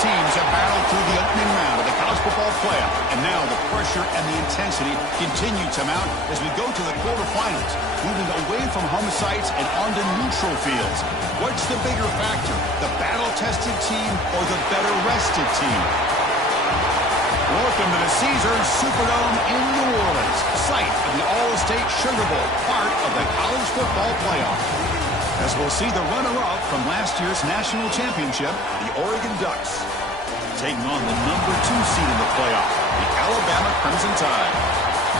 teams have battled through the opening round of the college football playoff, and now the pressure and the intensity continue to mount as we go to the quarterfinals, moving away from home sites and onto neutral fields. What's the bigger factor, the battle-tested team or the better-rested team? Welcome to the Caesars Superdome in New Orleans, site of the All-State Sugar Bowl, part of the college football playoff. As we'll see the runner-up from last year's national championship, the Oregon Ducks, taking on the number 2 seed in the playoff, the Alabama Crimson Tide.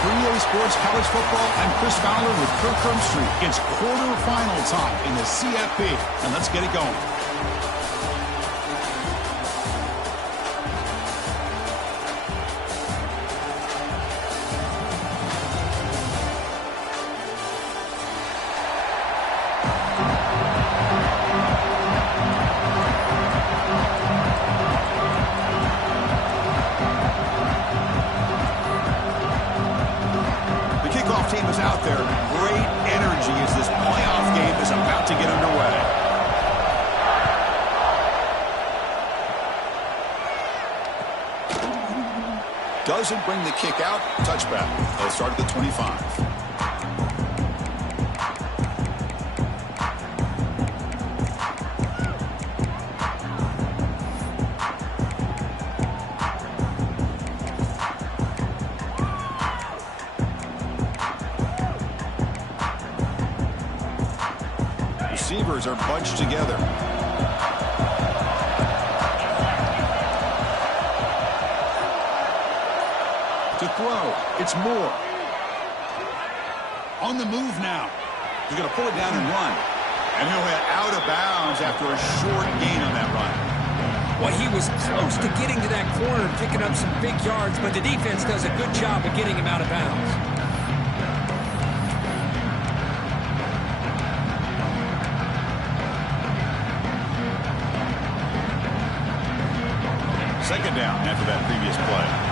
For EA Sports College Football, I'm Chris Fowler with Kirk Herbstreit. It's quarterfinal time in the CFP, and let's get it going. Team is out there. Great energy as this playoff game is about to get underway. Doesn't bring the kick out. Touchback. They'll start at the 25. Receivers are bunched together. To throw, it's Moore. On the move now. He's going to pull it down and run. And he'll head out of bounds after a short gain on that run. Well, he was close to getting to that corner and picking up some big yards, but the defense does a good job of getting him out of bounds. Second down after that previous play.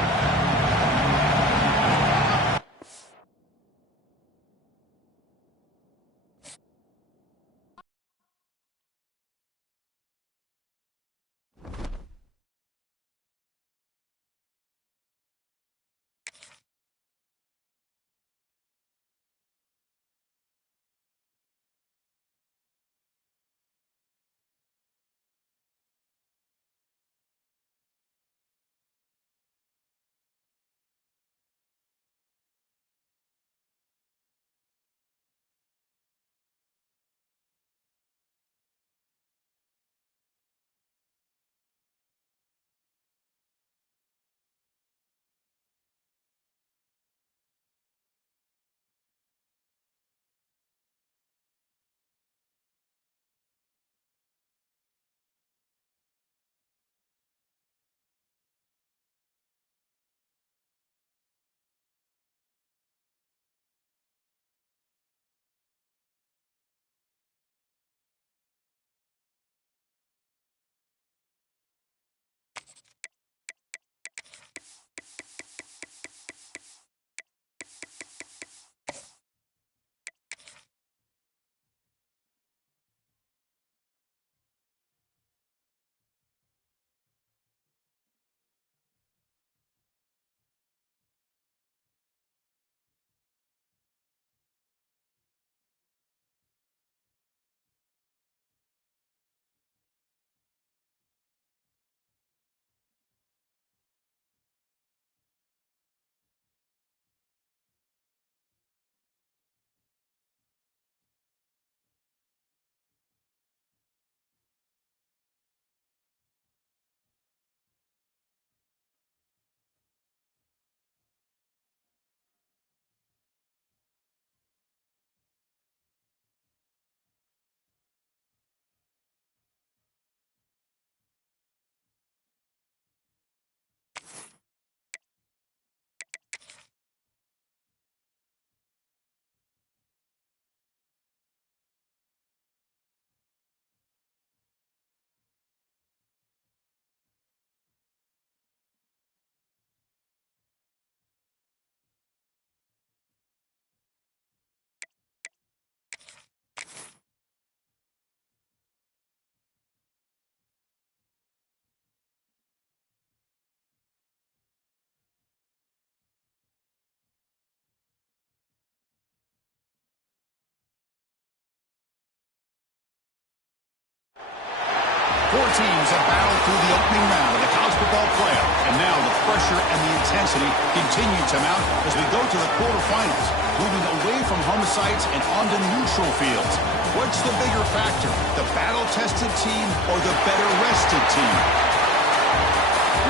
Four teams have battled through the opening round of the college football playoff, and now the pressure and the intensity continue to mount as we go to the quarterfinals, moving away from home sites and onto neutral fields. What's the bigger factor, the battle-tested team or the better-rested team?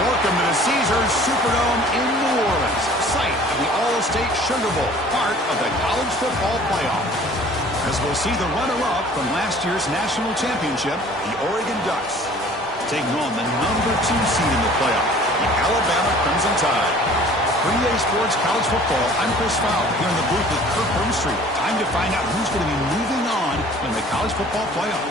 Welcome to the Caesars Superdome in New Orleans, site of the All-State Sugar Bowl, part of the college football playoff. As we'll see the runner-up from last year's national championship, the Oregon Ducks, taking on the number 2 seed in the playoff, the Alabama Crimson Tide. For EA Sports College Football, I'm Chris Fowler here in the booth with Kirk Burnstreet. Time to find out who's going to be moving on in the college football playoff.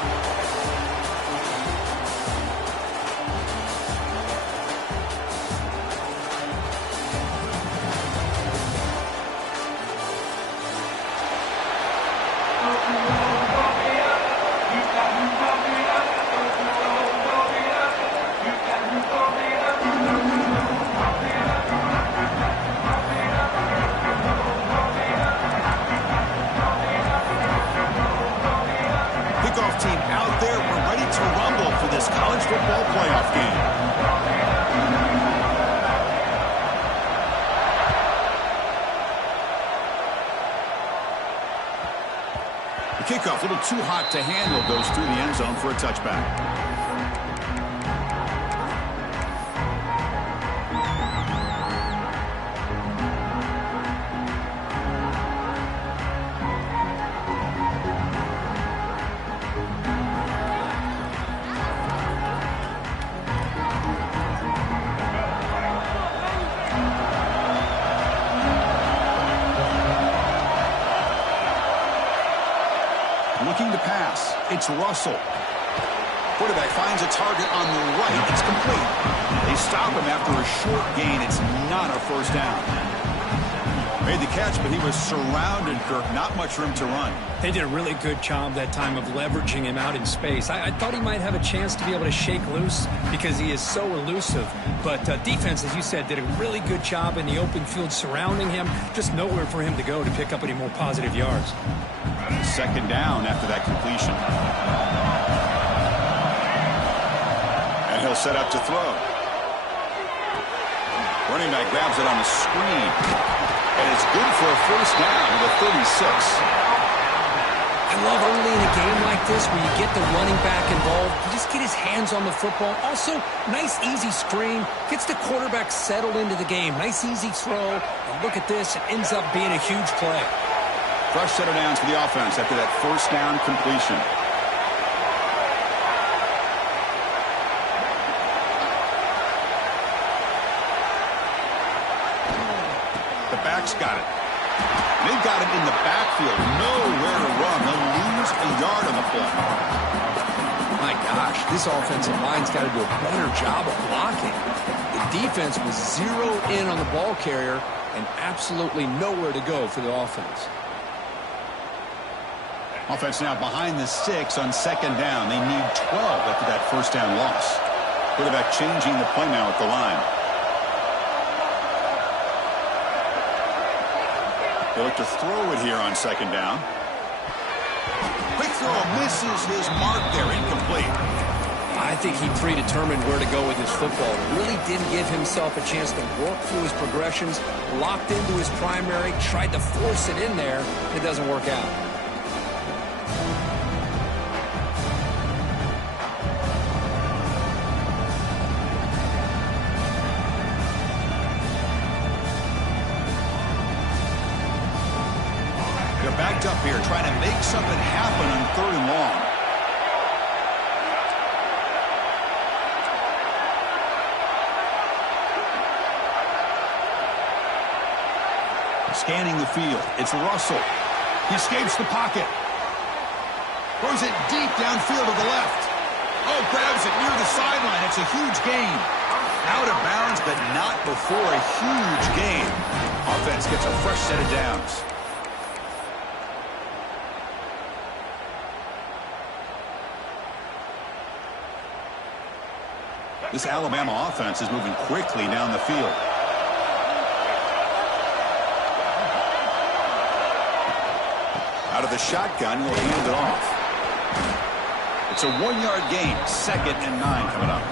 Team out there, we're ready to rumble for this college football playoff game. The kickoff, a little too hot to handle, goes through the end zone for a touchback. Looking to pass. It's Russell. Quarterback finds a target on the right. It's complete. They stop him after a short gain. It's not a first down. Made the catch, but he was surrounded, Kirk. Not much room to run. They did a really good job that time of leveraging him out in space. I thought he might have a chance to be able to shake loose because he is so elusive. But defense, as you said, did a really good job in the open field surrounding him. Just nowhere for him to go to pick up any more positive yards. Second down after that completion. And he'll set up to throw. Running back grabs it on the screen. And it's good for a first down to the 36. I love early in a game like this where you get the running back involved. You just get his hands on the football. Also, nice, easy screen. Gets the quarterback settled into the game. Nice, easy throw. And look at this. It ends up being a huge play. Fresh set of downs for the offense after that first down completion. The back's got it. They've got him in the backfield. Nowhere to run. They'll lose a yard on the play. My gosh, this offensive line's got to do a better job of blocking. The defense was zeroed in on the ball carrier and absolutely nowhere to go for the offense. Offense now behind the 6 on second down. They need 12 after that first down loss. Quarterback changing the play now at the line. They look to throw it here on second down. Quick throw misses his mark there, incomplete. I think he predetermined where to go with his football. Really didn't give himself a chance to work through his progressions. Locked into his primary, tried to force it in there. It doesn't work out. Backed up here, trying to make something happen on third and long. Scanning the field, it's Russell. He escapes the pocket. Throws it deep downfield to the left. Oh, grabs it near the sideline. It's a huge gain. Out of bounds, but not before a huge gain. Offense gets a fresh set of downs. This Alabama offense is moving quickly down the field. Out of the shotgun, he'll hand it off. It's a 1-yard gain. 2nd and 9 coming up.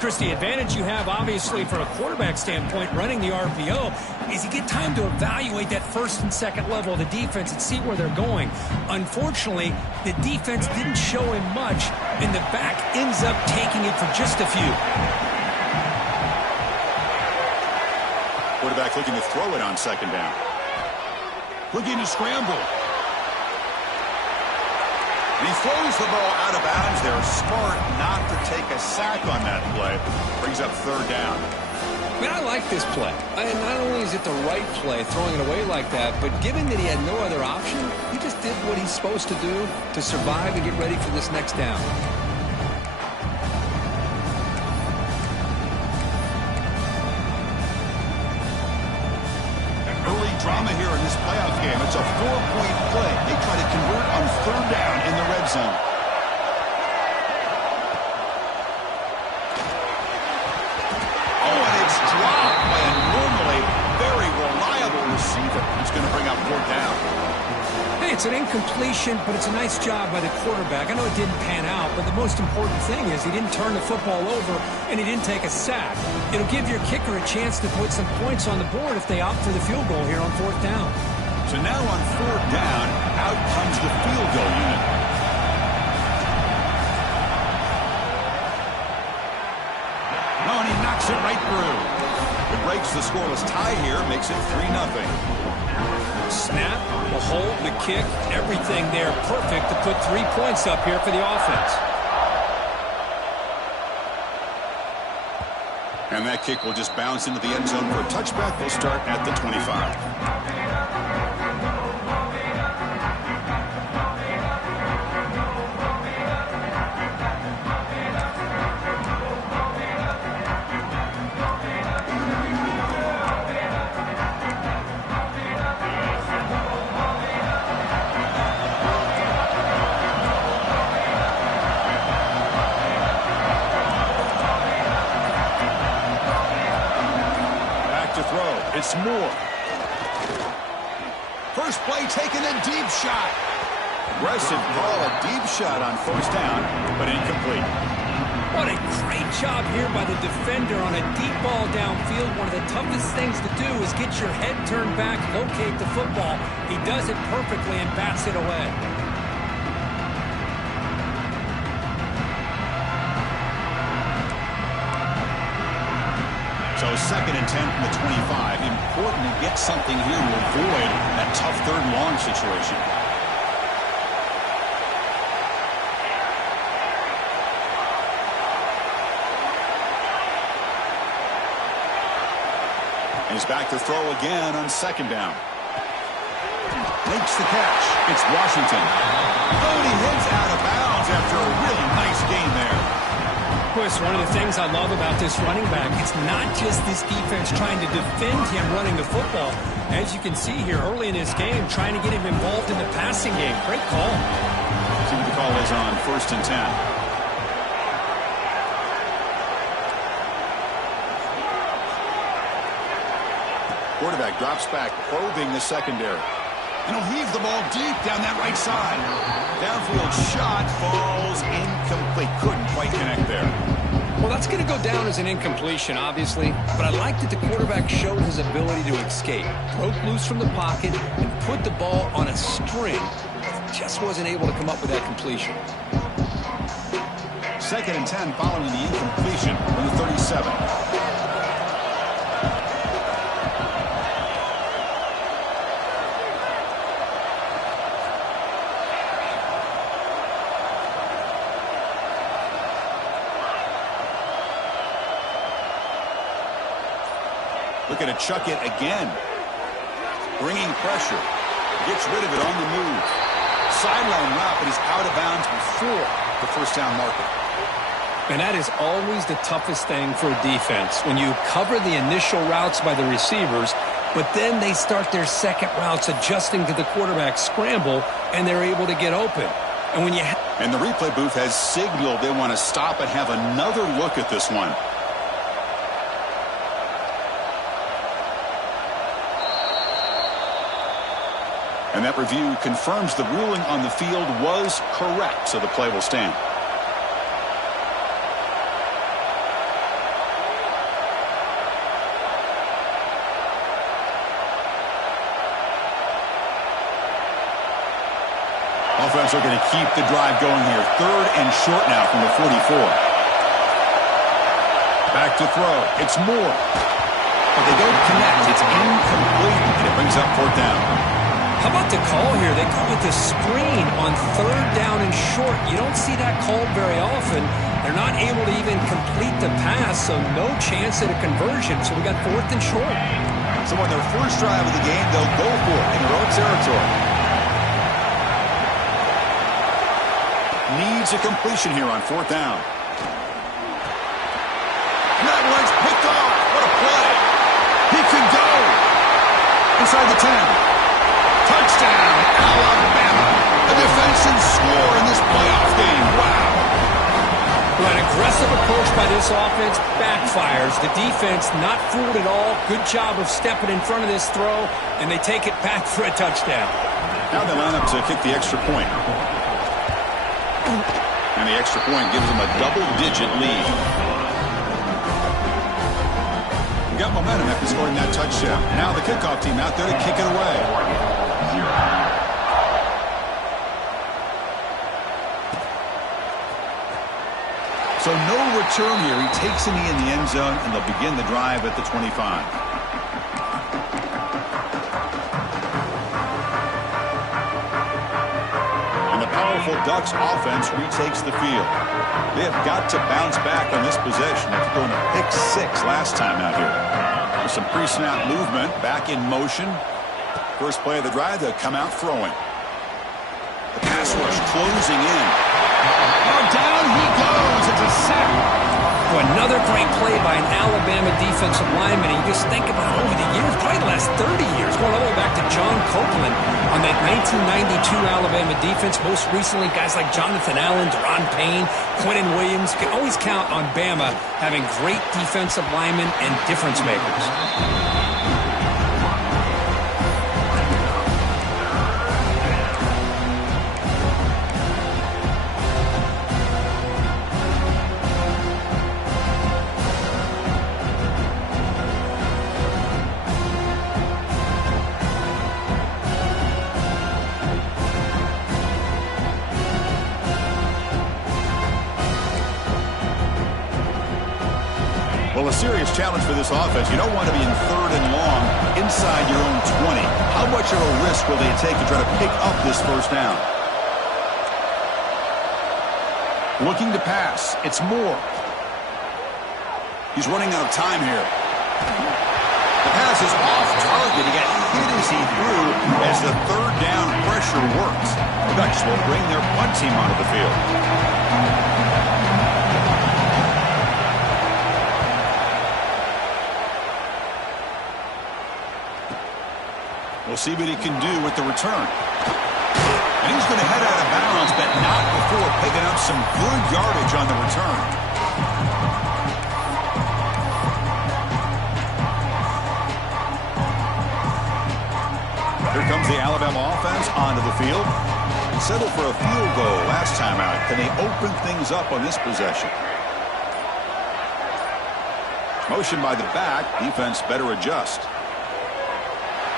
Chris, the advantage you have, obviously, from a quarterback standpoint, running the RPO, is you get time to evaluate that first and second level of the defense and see where they're going. Unfortunately, the defense didn't show him much, and the back ends up taking it for just a few. Quarterback looking to throw it on 2nd down. Looking to scramble. And he throws the ball out of bounds there. Smart not to take a sack on that play. Brings up 3rd down. Man, I like this play. And not only is it the right play, throwing it away like that, but given that he had no other option, he just did what he's supposed to do to survive and get ready for this next down. Drama here in this playoff game. It's a 4-point play. They try to convert on 3rd down in the red zone. Oh, and it's dropped by a normally very reliable receiver. He's going to bring up 4th down. Hey, it's an incompletion, but it's a nice job by the quarterback. I know it didn't pan out, but the most important thing is he didn't turn the football over and he didn't take a sack. It'll give your kicker a chance to put some points on the board if they opt for the field goal here on 4th down. So now on 4th down, out comes the field goal unit. No, and he knocks it right through. It breaks the scoreless tie here, makes it 3-0. Snap, the hold, the kick, everything there perfect to put 3 points up here for the offense. And that kick will just bounce into the end zone for a touchback. They'll start at the 25. It's Moore. First play taken, a deep shot. Aggressive call, a deep shot on 1st down, but incomplete. What a great job here by the defender on a deep ball downfield. One of the toughest things to do is get your head turned back, locate the football. He does it perfectly and bats it away. So 2nd and 10 from the 25. Important to get something here to avoid that tough 3rd and long situation. And he's back to throw again on 2nd down. Makes the catch. It's Washington. Oh, and he heads out of bounds after a really nice gain there. Chris, one of the things I love about this running back, it's not just this defense trying to defend him running the football. As you can see here early in this game, trying to get him involved in the passing game. Great call. See what the call is on 1st and 10. Quarterback drops back, probing the secondary. And he'll heave the ball deep down that right side. Downfield shot falls incomplete. Couldn't quite connect there. Well, that's going to go down as an incompletion, obviously. But I like that the quarterback showed his ability to escape. Broke loose from the pocket and put the ball on a string. Just wasn't able to come up with that completion. 2nd and 10 following the incompletion from the 37. Looking to chuck it again. Bringing pressure. Gets rid of it on the move. Sideline route, but he's out of bounds before the 1st down marker. And that is always the toughest thing for a defense. When you cover the initial routes by the receivers, but then they start their second routes adjusting to the quarterback scramble, and they're able to get open. And when you and the replay booth has signaled they want to stop and have another look at this one. And that review confirms the ruling on the field was correct, so the play will stand. Offense looking to keep the drive going here. 3rd and short now from the 44. Back to throw. It's Moore. But they don't connect. It's incomplete, and it brings up 4th down. How about the call here? They go with the screen on 3rd down and short. You don't see that called very often. They're not able to even complete the pass, so no chance at a conversion. So we got 4th and short. So on their first drive of the game, they'll go for it in their own territory. Needs a completion here on 4th down. That one's picked off. What a play. He can go. Inside the 10. Touchdown, Alabama. A defensive score in this playoff game. Wow. An aggressive approach by this offense backfires. The defense not fooled at all. Good job of stepping in front of this throw, and they take it back for a touchdown. Now they line up to kick the extra point. And the extra point gives them a double-digit lead. We got momentum after scoring that touchdown. Now the kickoff team out there to kick it away. So no return here. He takes a knee in the end zone, and they'll begin the drive at the 25. Ducks offense retakes the field. They have got to bounce back on this possession after going to pick 6 last time out here. With some pre-snap movement, back in motion. First play of the drive, they'll come out throwing. The pass rush closing in. Oh, down he goes. It's a sack. Another great play by an Alabama defensive lineman. And you just think about over the years, probably the last 30 years, going all the way back to John Copeland on that 1992 Alabama defense. Most recently, guys like Jonathan Allen, Deron Payne, Quentin Williams. You can always count on Bama having great defensive linemen and difference makers. Well, a serious challenge for this offense. You don't want to be in 3rd and long inside your own 20. How much of a risk will they take to try to pick up this first down? Looking to pass. It's Moore. He's running out of time here. The pass is off target. He got hit as he threw as the 3rd down pressure works. The Ducks will bring their punt team onto the field. We'll see what he can do with the return. And he's going to head out of bounds, but not before picking up some good yardage on the return. Here comes the Alabama offense onto the field. Settled for a field goal last time out. Can they open things up on this possession? Motion by the back. Defense better adjust.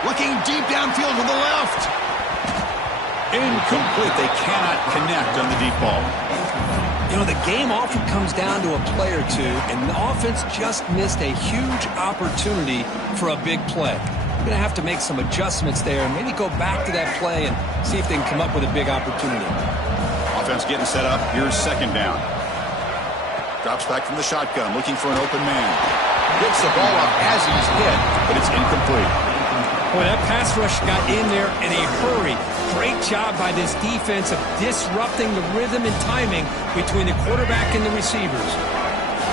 Looking deep downfield to the left. Incomplete. They cannot connect on the deep ball. You know, the game often comes down to a play or two, and the offense just missed a huge opportunity for a big play. They're going to have to make some adjustments there and maybe go back to that play and see if they can come up with a big opportunity. Offense getting set up. Here's 2nd down. Drops back from the shotgun, looking for an open man. Gets the ball up as he's hit, but it's incomplete. Boy, that pass rush got in there in a hurry. Great job by this defense of disrupting the rhythm and timing between the quarterback and the receivers.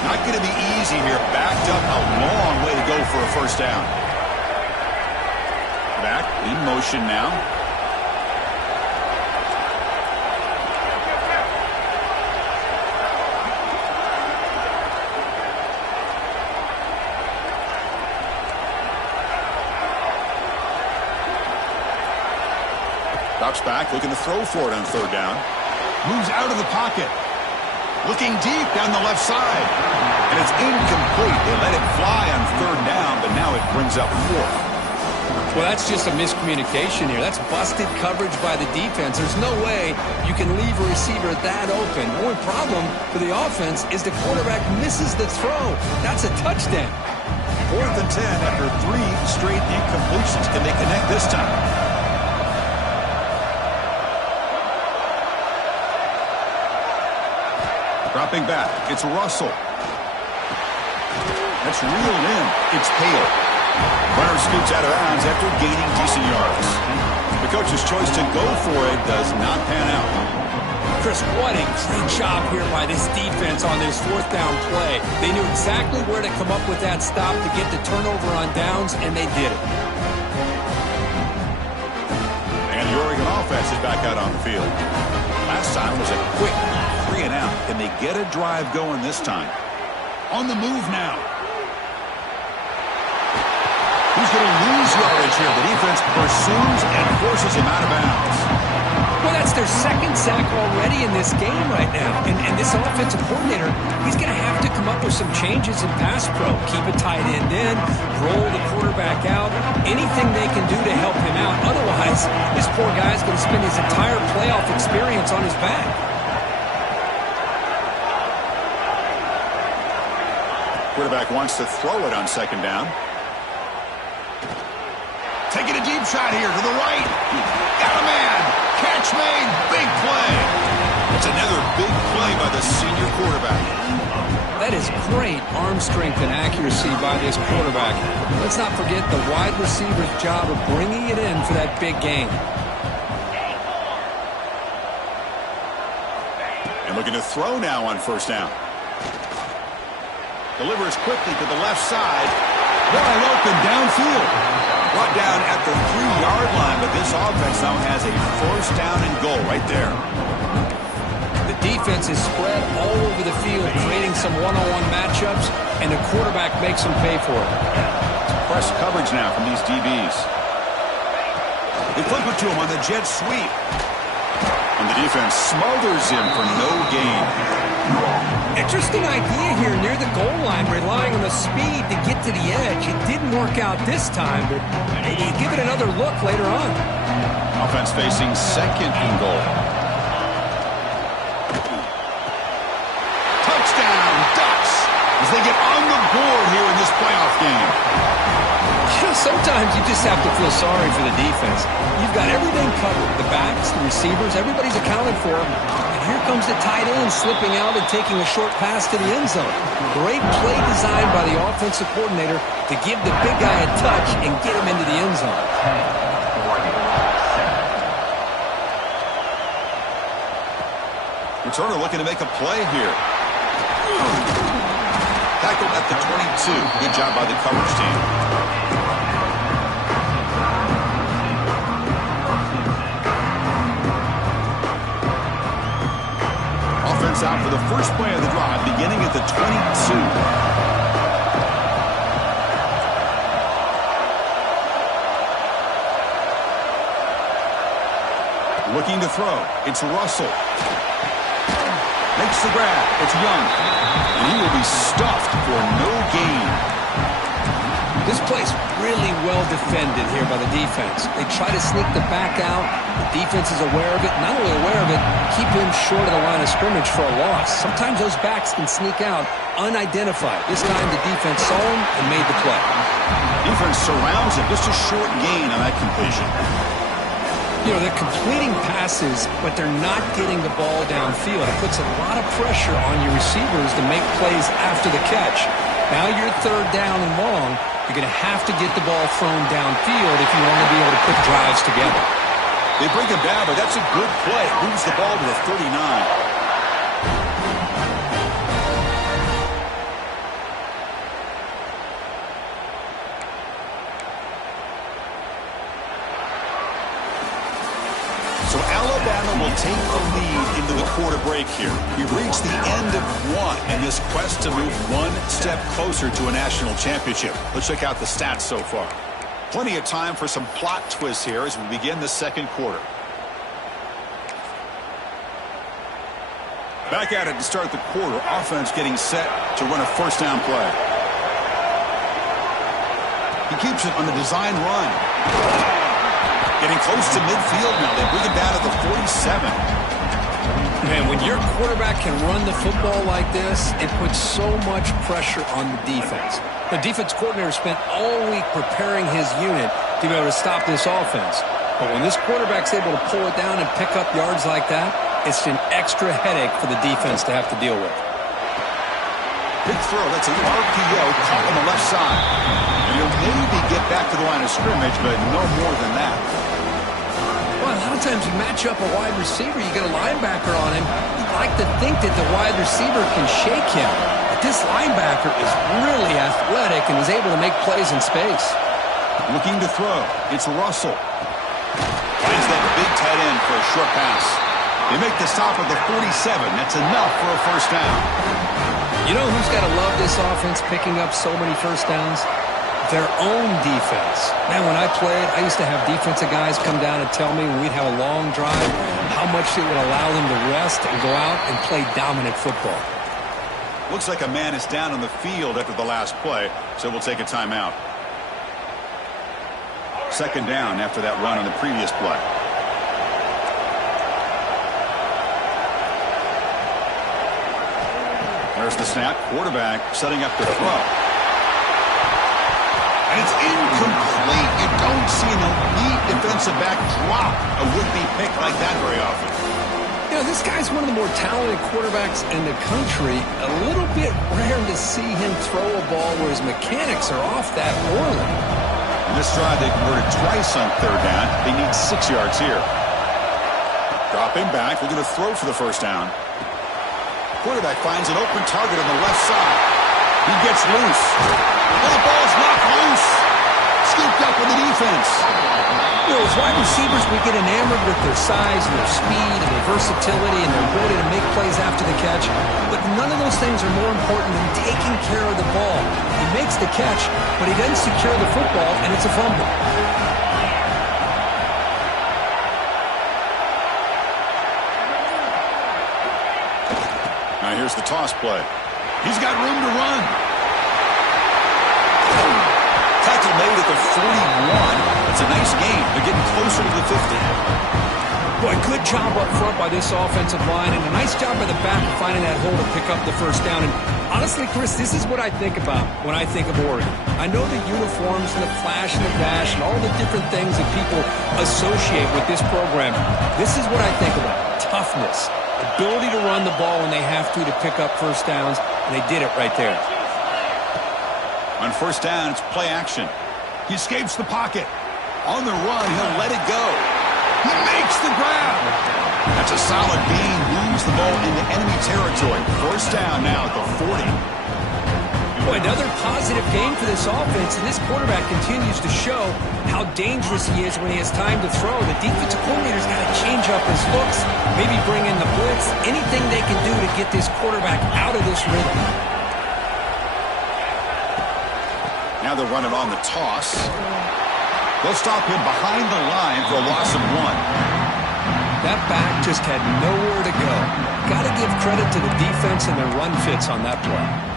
Not going to be easy here. Backed up a long way to go for a first down. Back in motion now. Drops back, looking to throw for it on third down. Moves out of the pocket. Looking deep down the left side. And it's incomplete. They let it fly on third down, but now it brings up fourth. Well, that's just a miscommunication here. That's busted coverage by the defense. There's no way you can leave a receiver that open. The only problem for the offense is the quarterback misses the throw. That's a touchdown. 4th and 10 after 3 straight incompletions. Can they connect this time? Dropping back, it's Russell. That's reeled in. It's Hale. Runner scoots out of bounds after gaining decent yards. The coach's choice to go for it does not pan out. Chris, what a great job here by this defense on this 4th down play. They knew exactly where to come up with that stop to get the turnover on downs, and they did it. And the Oregon offense is back out on the field. Last time was a quick 3 and out. Can they get a drive going this time? On the move now. He's going to lose yardage here. The defense pursues and forces him out of bounds. Well, that's their 2nd sack already in this game right now. And this offensive coordinator, he's going to have to come up with some changes in pass pro. Keep a tight end in, roll the quarterback out, anything they can do to help him out. Otherwise, this poor guy's going to spend his entire playoff experience on his back. Quarterback wants to throw it on 2nd down. Taking a deep shot here to the right. Got a man. Catch made. Big play. It's another big play by the senior quarterback. That is great arm strength and accuracy by this quarterback. Let's not forget the wide receiver's job of bringing it in for that big gain. And looking to throw now on 1st down. Delivers quickly to the left side. Wide open downfield. Brought down at the 3-yard line, but this offense now has a 1st down and goal right there. The defense is spread all over the field, creating some one-on-one matchups, and the quarterback makes them pay for it. Press coverage now from these DBs. They flip it to him on the jet sweep. And the defense smothers him for no gain. Interesting idea here near the goal line, relying on the speed to get to the edge. It didn't work out this time, but maybe you give it another look later on. Offense facing 2nd and goal. Touchdown, Ducks, as they get on the board here in this playoff game. Sometimes you just have to feel sorry for the defense. You've got everything covered. The backs, the receivers, everybody's accounted for. And here comes the tight end slipping out and taking a short pass to the end zone. Great play design by the offensive coordinator to give the big guy a touch and get him into the end zone. Returner looking to make a play here. Tackled at the 22. Good job by the coverage team. Offense out for the first play of the drive, beginning at the 22. Looking to throw. It's Russell. Makes the grab. It's Young. And he will be stuffed for no gain. This play's really well defended here by the defense. They try to sneak the back out. The defense is aware of it. Not only aware of it, keep him short of the line of scrimmage for a loss. Sometimes those backs can sneak out unidentified. This time the defense saw him and made the play. Defense surrounds him. Just a short gain on that completion. You know, they're completing passes, but they're not getting the ball downfield. It puts a lot of pressure on your receivers to make plays after the catch. Now you're 3rd down and long. You're going to have to get the ball thrown downfield if you want to be able to put drives together. They bring him down, but that's a good play. Moves the ball to the 39. So Alabama will take the lead into the quarter break here. We've reached the end of one in this quest to move one step closer to a national championship. Let's check out the stats so far. Plenty of time for some plot twists here as we begin the 2nd quarter. Back at it to start the quarter. Offense getting set to run a first down play. He keeps it on the design run. Getting close to midfield now. They bring it down to the 47. Man, when your quarterback can run the football like this, it puts so much pressure on the defense. The defense coordinator spent all week preparing his unit to be able to stop this offense. But when this quarterback's able to pull it down and pick up yards like that, it's an extra headache for the defense to have to deal with. Big throw. That's an RPO caught on the left side. And he'll maybe get back to the line of scrimmage, but no more than that. Well, a lot of times you match up a wide receiver, you get a linebacker on him. You'd like to think that the wide receiver can shake him. But this linebacker is really athletic and is able to make plays in space. Looking to throw. It's Russell. Finds that big tight end for a short pass. They make the stop at the 47. That's enough for a first down. You know who's got to love this offense picking up so many first downs? Their own defense. Man, when I played, I used to have defensive guys come down and tell me when we'd have a long drive how much it would allow them to rest and go out and play dominant football. Looks like a man is down on the field after the last play, so we'll take a timeout. Second down after that run on the previous play. There's the snap. Quarterback setting up the throw. And it's incomplete. You don't see an elite defensive back drop a would-be pick like that very often. You know, this guy's one of the more talented quarterbacks in the country. A little bit rare to see him throw a ball where his mechanics are off that early. In this drive, they converted twice on third down. They need 6 yards here. Dropping back, looking to throw for the first down. Quarterback finds an open target on the left side. He gets loose. And the ball's knocked loose. Scooped up with the defense. You know, as wide receivers, we get enamored with their size and their speed and their versatility and their ability to make plays after the catch. But none of those things are more important than taking care of the ball. He makes the catch, but he doesn't secure the football, and it's a fumble. Now here's the toss play. He's got room to run. Tackle made at the 41. It's a nice game. They're getting closer to the 50. Boy, good job up front by this offensive line, and a nice job by the back of finding that hole to pick up the first down. And honestly, Chris, this is what I think about when I think of Oregon. I know the uniforms and the flash and the dash and all the different things that people associate with this program. This is what I think about. Toughness. Ability to run the ball when they have to pick up first downs, and they did it right there. On first down, it's play action. He escapes the pocket. On the run, he'll let it go. He makes the grab. That's a solid gain. Moves the ball into enemy territory. First down now at the 40. Boy, another positive game for this offense, and this quarterback continues to show how dangerous he is when he has time to throw. The defensive coordinator's got to change up his looks, maybe bring in the blitz, anything they can do to get this quarterback out of this rhythm. Now they're running on the toss. They'll stop him behind the line for a loss of 1. That back just had nowhere to go. Got to give credit to the defense and their run fits on that play.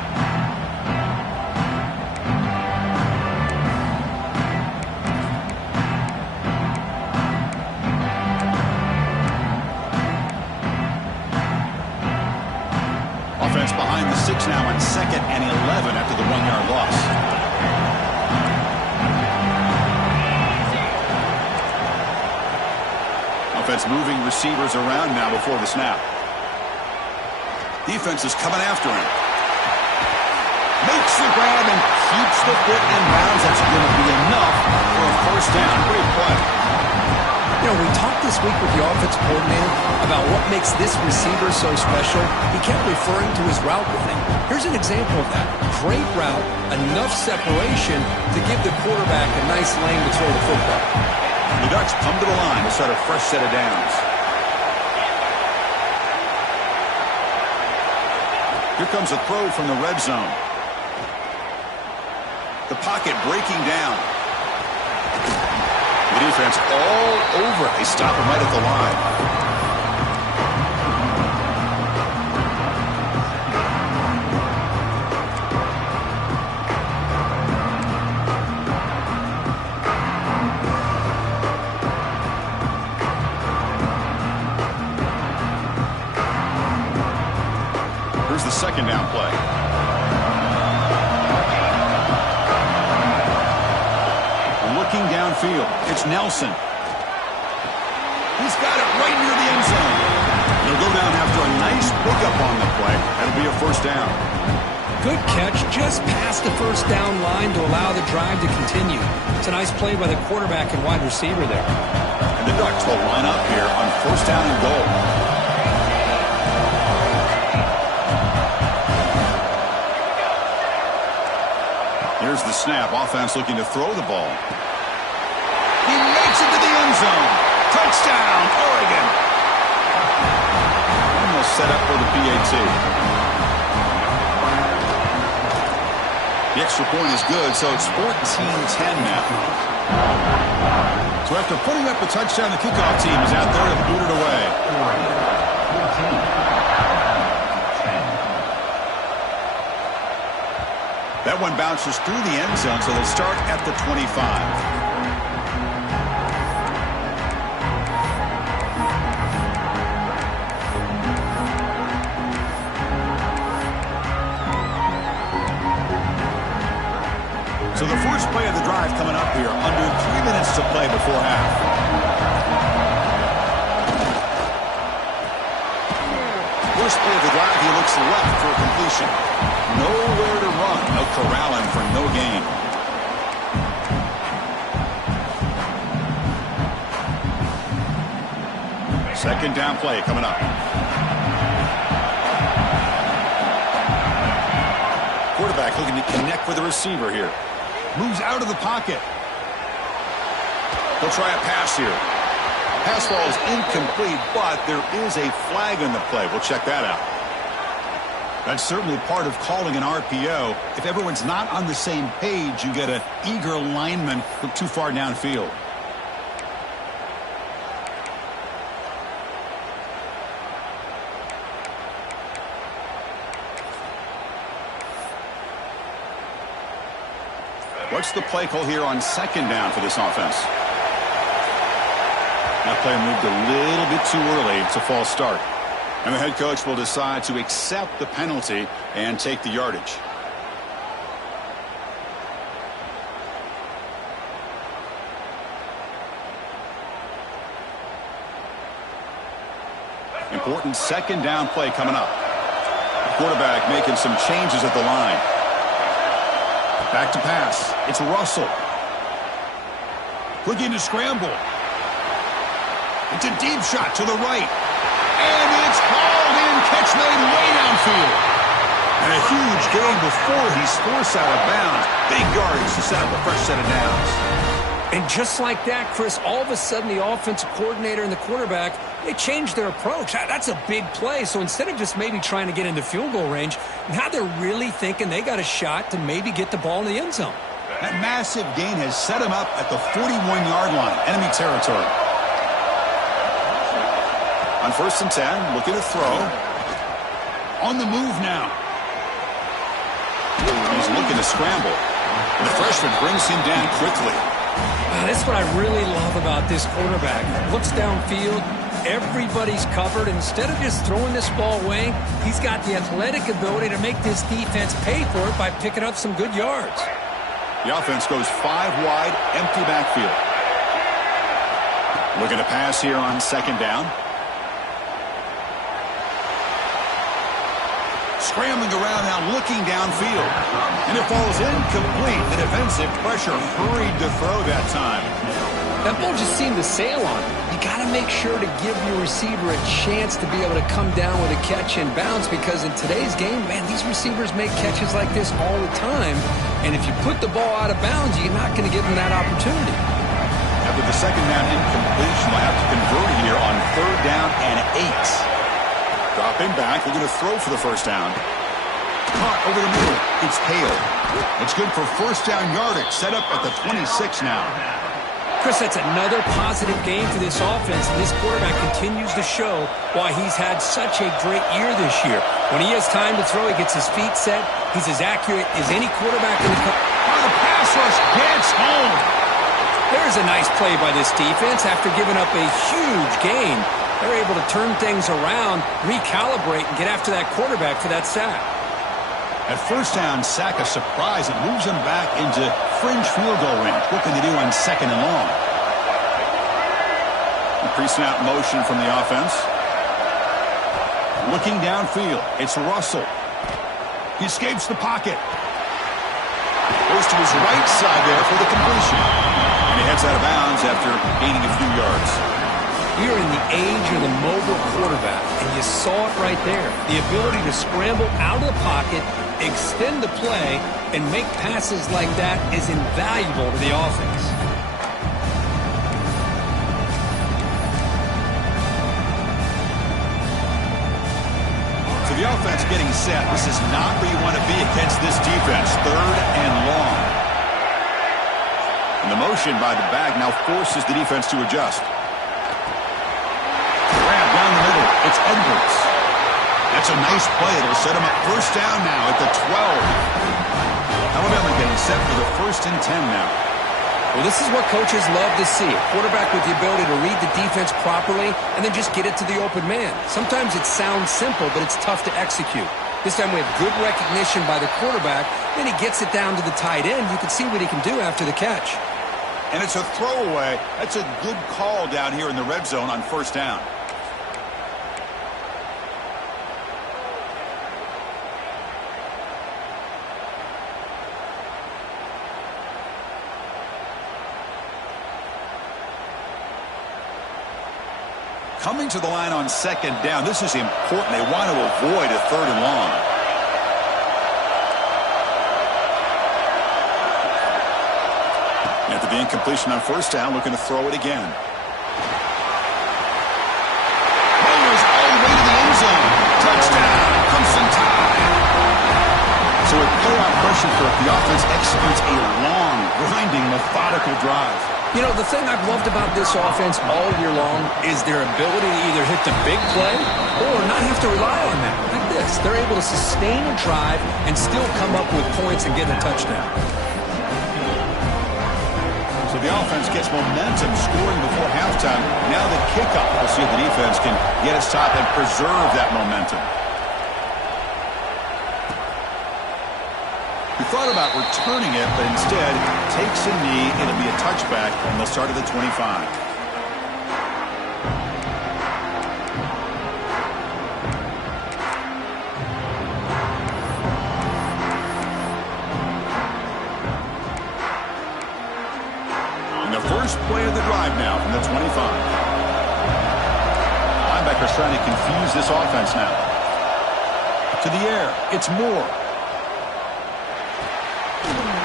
Offense behind the 6 now on 2nd and 11 after the 1-yard loss. Offense moving receivers around now before the snap. Defense is coming after him. Makes the grab and keeps the foot in bounds. That's going to be enough for a first down. Great play. You know, we talked this week with the offensive coordinator about what makes this receiver so special. He kept referring to his route running. Here's an example of that. Great route, enough separation to give the quarterback a nice lane to throw the football. The Ducks come to the line to start a fresh set of downs. Here comes a throw from the red zone. The pocket breaking down. The defense all over it. They stop him right at the line. second down play. Looking downfield, it's Nelson. He's got it right near the end zone. He'll go down after a nice pickup on the play. That'll be a first down. Good catch just past the first down line to allow the drive to continue. It's a nice play by the quarterback and wide receiver there. And the Ducks will line up here on first down and goal. Here's the snap. Offense looking to throw the ball. He makes it to the end zone. Touchdown, Oregon. Almost set up for the PAT. The extra point is good, so it's 14-10 now. So after putting up a touchdown, the kickoff team is out there to boot it away. That one bounces through the end zone, so they'll start at the 25. So the first play of the drive coming up here, under 3 minutes to play before half. First play of the drive, he looks left for a completion. Nowhere to run. No corralling for no gain. Second down play coming up. Quarterback looking to connect with the receiver here. Moves out of the pocket. He'll try a pass here. Pass ball is incomplete, but there is a flag in the play. We'll check that out. That's certainly part of calling an RPO. If everyone's not on the same page, you get an eager lineman look too far downfield. What's the play call here on second down for this offense? That play moved a little bit too early. It's a false start. And the head coach will decide to accept the penalty and take the yardage. Important second down play coming up. The quarterback making some changes at the line. Back to pass. It's Russell. Looking to scramble. It's a deep shot to the right. And it's hauled in. Catch made way downfield. And a huge gain before he's forced out of bounds. Big yardage to set up a fresh set of downs. And just like that, Chris, all of a sudden the offensive coordinator and the quarterback, they changed their approach. That's a big play. So instead of just maybe trying to get into field goal range, now they're really thinking they got a shot to maybe get the ball in the end zone. That massive gain has set him up at the 41-yard line, enemy territory. On first and 10, looking to throw. On the move now. He's looking to scramble. And the freshman brings him down quickly. That's what I really love about this quarterback. Looks downfield, everybody's covered. Instead of just throwing this ball away, he's got the athletic ability to make this defense pay for it by picking up some good yards. The offense goes 5 wide, empty backfield. Looking to pass here on second down. Scrambling around now, looking downfield. And it falls incomplete. The defensive pressure hurried to throw that time. That ball just seemed to sail on him. You got to make sure to give your receiver a chance to be able to come down with a catch and bounce, because in today's game, man, these receivers make catches like this all the time. And if you put the ball out of bounds, you're not going to give them that opportunity. After the second down incompletion, they'll have to convert here on third down and 8. Dropping back, looking to throw for the first down. Caught over the middle. It's Hale. It's good for first down yardage. Set up at the 26 now. Chris, that's another positive game for this offense, and this quarterback continues to show why he's had such a great year this year. When he has time to throw, he gets his feet set. He's as accurate as any quarterback in the country. Oh, the pass rush gets home. There's a nice play by this defense. After giving up a huge gain, they're able to turn things around, recalibrate, and get after that quarterback for that sack. At first down, sack a surprise. It moves them back into fringe field goal range. What can they do on second and long? Pre-snap motion from the offense. Looking downfield, it's Russell. He escapes the pocket. Goes to his right side there for the completion. And he heads out of bounds after gaining a few yards. We are in the age of the mobile quarterback, and you saw it right there. The ability to scramble out of the pocket, extend the play, and make passes like that is invaluable to the offense. So the offense getting set. This is not where you want to be against this defense. Third and long. And the motion by the back now forces the defense to adjust. Grab down the middle. It's Edwards. That's a nice play. It'll set him up first down now at the 12. Alabama getting set for the 1st and 10 now. Well, this is what coaches love to see. A quarterback with the ability to read the defense properly and then just get it to the open man. Sometimes it sounds simple, but it's tough to execute. This time we have good recognition by the quarterback. Then he gets it down to the tight end. You can see what he can do after the catch. And it's a throwaway. That's a good call down here in the red zone on first down. Coming to the line on second down. This is important. They want to avoid a third and long. After the incompletion on first down, looking to throw it again. Bowlers all the way to the end zone. Touchdown. Crimson Tide. So with playoff pressure for the offense executes a long, grinding, methodical drive. You know, the thing I've loved about this offense all year long is their ability to either hit the big play or not have to rely on that. Like this, they're able to sustain a drive and still come up with points and get a touchdown. So the offense gets momentum scoring before halftime. Now the kickoff. We'll see if the defense can get a stop and preserve that momentum. He thought about returning it, but instead takes a knee. It'll be a touchback, and they'll start at the 25. And the first play of the drive now from the 25. Linebackers trying to confuse this offense now. To the air, it's Moore.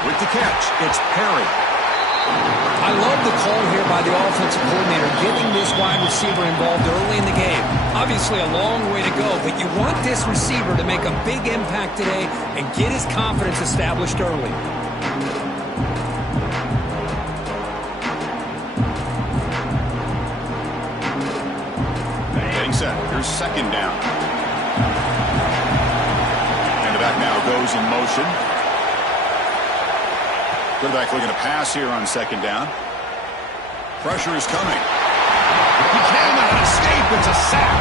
With the catch, it's Perry. I love the call here by the offensive coordinator, getting this wide receiver involved early in the game. Obviously a long way to go, but you want this receiver to make a big impact today and get his confidence established early. Getting set. Here's second down. And the back now goes in motion. Quarterback looking to pass here on second down. Pressure is coming. He cannot escape. It's a sack.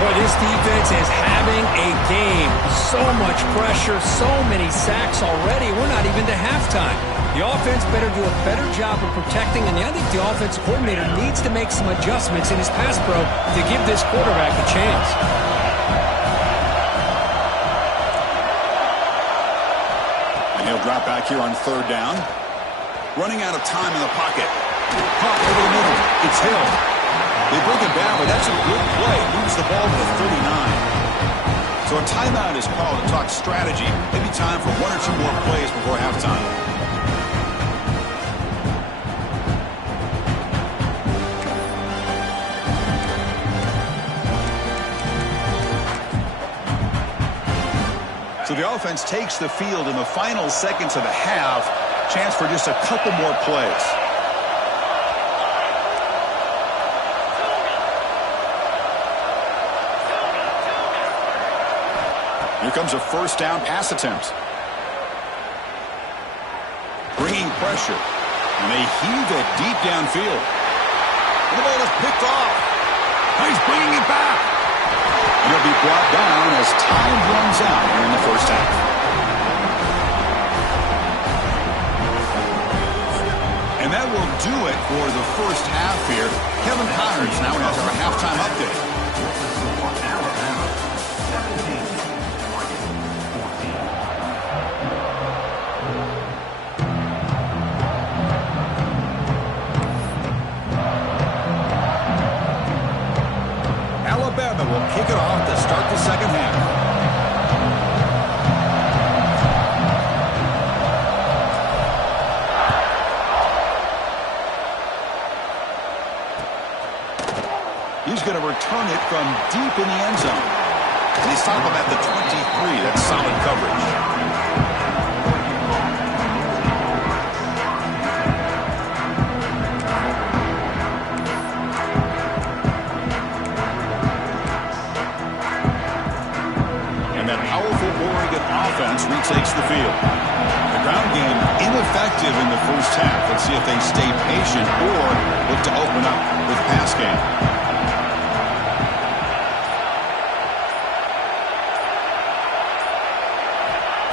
Boy, this defense is having a game. So much pressure, so many sacks already. We're not even to halftime. The offense better do a better job of protecting, and I think the offensive coordinator needs to make some adjustments in his pass pro to give this quarterback a chance. He'll drop back here on third down. Running out of time in the pocket. Caught over the middle. It's Hill. They bring it down, but that's a good play. Moves the ball to the 39. So a timeout is called to talk strategy. Maybe time for one or two more plays before halftime. So the offense takes the field in the final seconds of the half. Chance for just a couple more plays. Here comes a first down pass attempt. Bringing pressure. And they heave it deep downfield. And the ball is picked off. And he's bringing it back. He'll be brought down as time runs out here in the first half. And that will do it for the first half here. Kevin Connors now has our halftime update. Alabama will kick it off to start the second half. He's going to return it from deep in the end zone. And he's talking about the 23. That's solid coverage. And that powerful Oregon offense retakes the field. The ground game ineffective in the first half. Let's see if they stay patient or look to open up with pass game.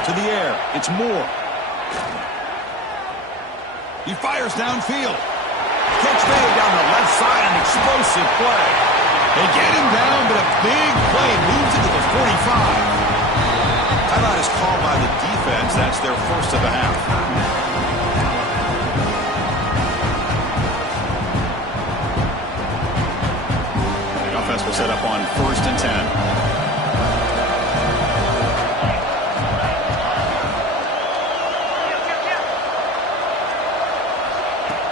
To the air. It's Moore. He fires downfield. Catch made down the left side. An explosive play. They get him down, but a big play moves into the 45. Timeout is called by the defense. That's their first of the half. The offense will set up on 1st and 10.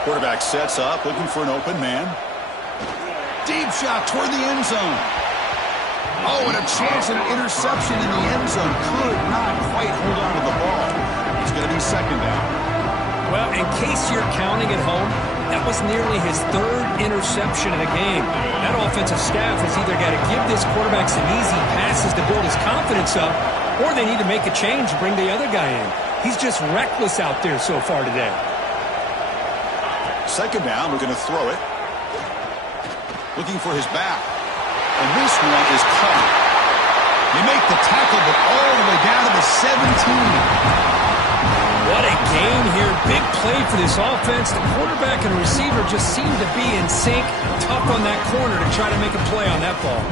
Quarterback sets up, looking for an open man. Deep shot toward the end zone. Oh, and a chance at an interception in the end zone. Could not quite hold on to the ball. It's going to be second down. Well, in case you're counting at home, that was nearly his 3rd interception in a game. That offensive staff has either got to give this quarterback some easy passes to build his confidence up, or they need to make a change and bring the other guy in. He's just reckless out there so far today. Second down, we're going to throw it. Looking for his back. And this one is caught. They make the tackle, but all the way down to the 17. What a game here. Big play for this offense. The quarterback and receiver just seem to be in sync. Tough on that corner to try to make a play on that ball.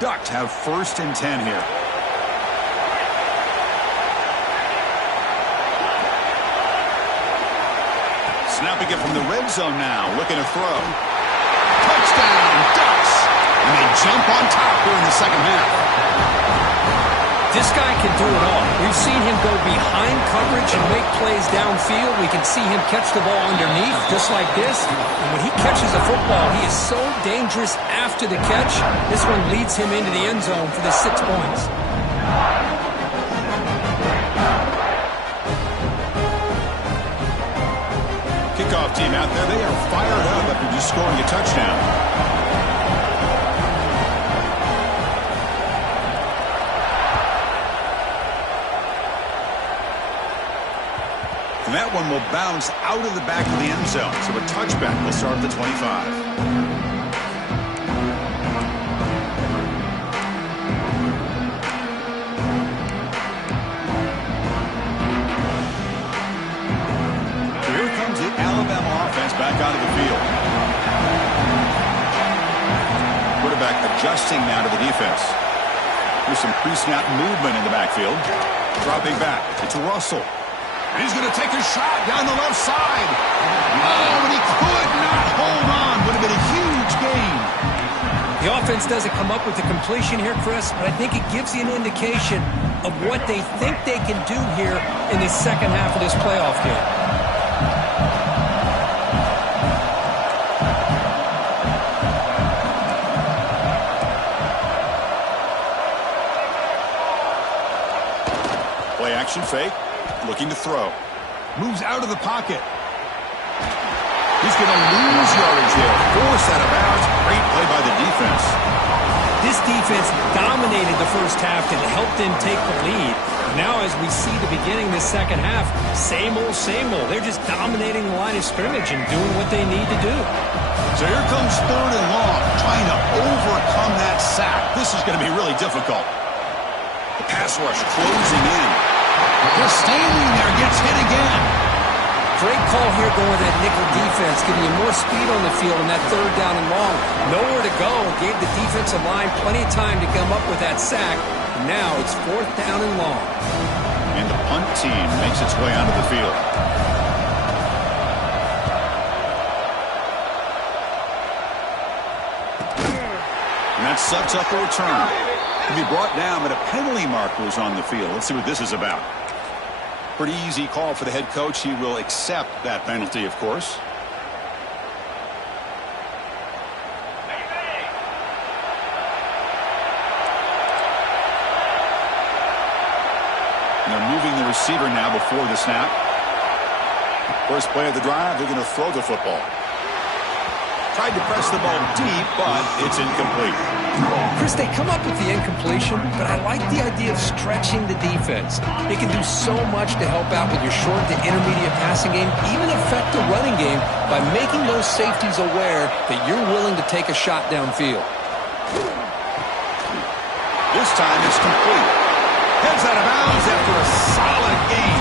Ducks have 1st and 10 here. Snapping it from the red zone now, looking to throw. Touchdown, Ducks! And they jump on top here in the second half. This guy can do it all. We've seen him go behind coverage and make plays downfield. We can see him catch the ball underneath, just like this. And when he catches a football, he is so dangerous after the catch. This one leads him into the end zone for the 6 points. Kickoff team out there, they are fired up after just scoring a touchdown. And that one will bounce out of the back of the end zone. So a touchback will start at the 25. So here comes the Alabama offense back onto the field. Quarterback adjusting now to the defense. Here's some pre-snap movement in the backfield. Dropping back. It's Russell. He's going to take a shot down the left side. Oh, and he could not hold on. Would have been a huge gain. The offense doesn't come up with the completion here, Chris, but I think it gives you an indication of what they think they can do here in the second half of this playoff game. Play action fake. Looking to throw. Moves out of the pocket. He's going to lose yardage there. Forced out of bounds. Great play by the defense. This defense dominated the first half that helped them take the lead. Now, as we see the beginning of the second half, same old, same old. They're just dominating the line of scrimmage and doing what they need to do. So here comes 3rd and long, trying to overcome that sack. This is going to be really difficult. The pass rush closing in. Just standing there, gets hit again. Great call here going with that nickel defense, giving you more speed on the field on that 3rd down and long. Nowhere to go. Gave the defensive line plenty of time to come up with that sack. Now it's 4th down and long. And the punt team makes its way onto the field. And that sets up a return. To be brought down, but a penalty marker is on the field. Let's see what this is about. Pretty easy call for the head coach. He will accept that penalty, of course. And they're moving the receiver now before the snap. First play of the drive, they're going to throw the football. Tried to press the ball deep, but it's incomplete. Chris, they come up with the incompletion, but I like the idea of stretching the defense. It can do so much to help out with your short to intermediate passing game, even affect the running game by making those safeties aware that you're willing to take a shot downfield. This time it's complete. Heads out of bounds after a solid gain.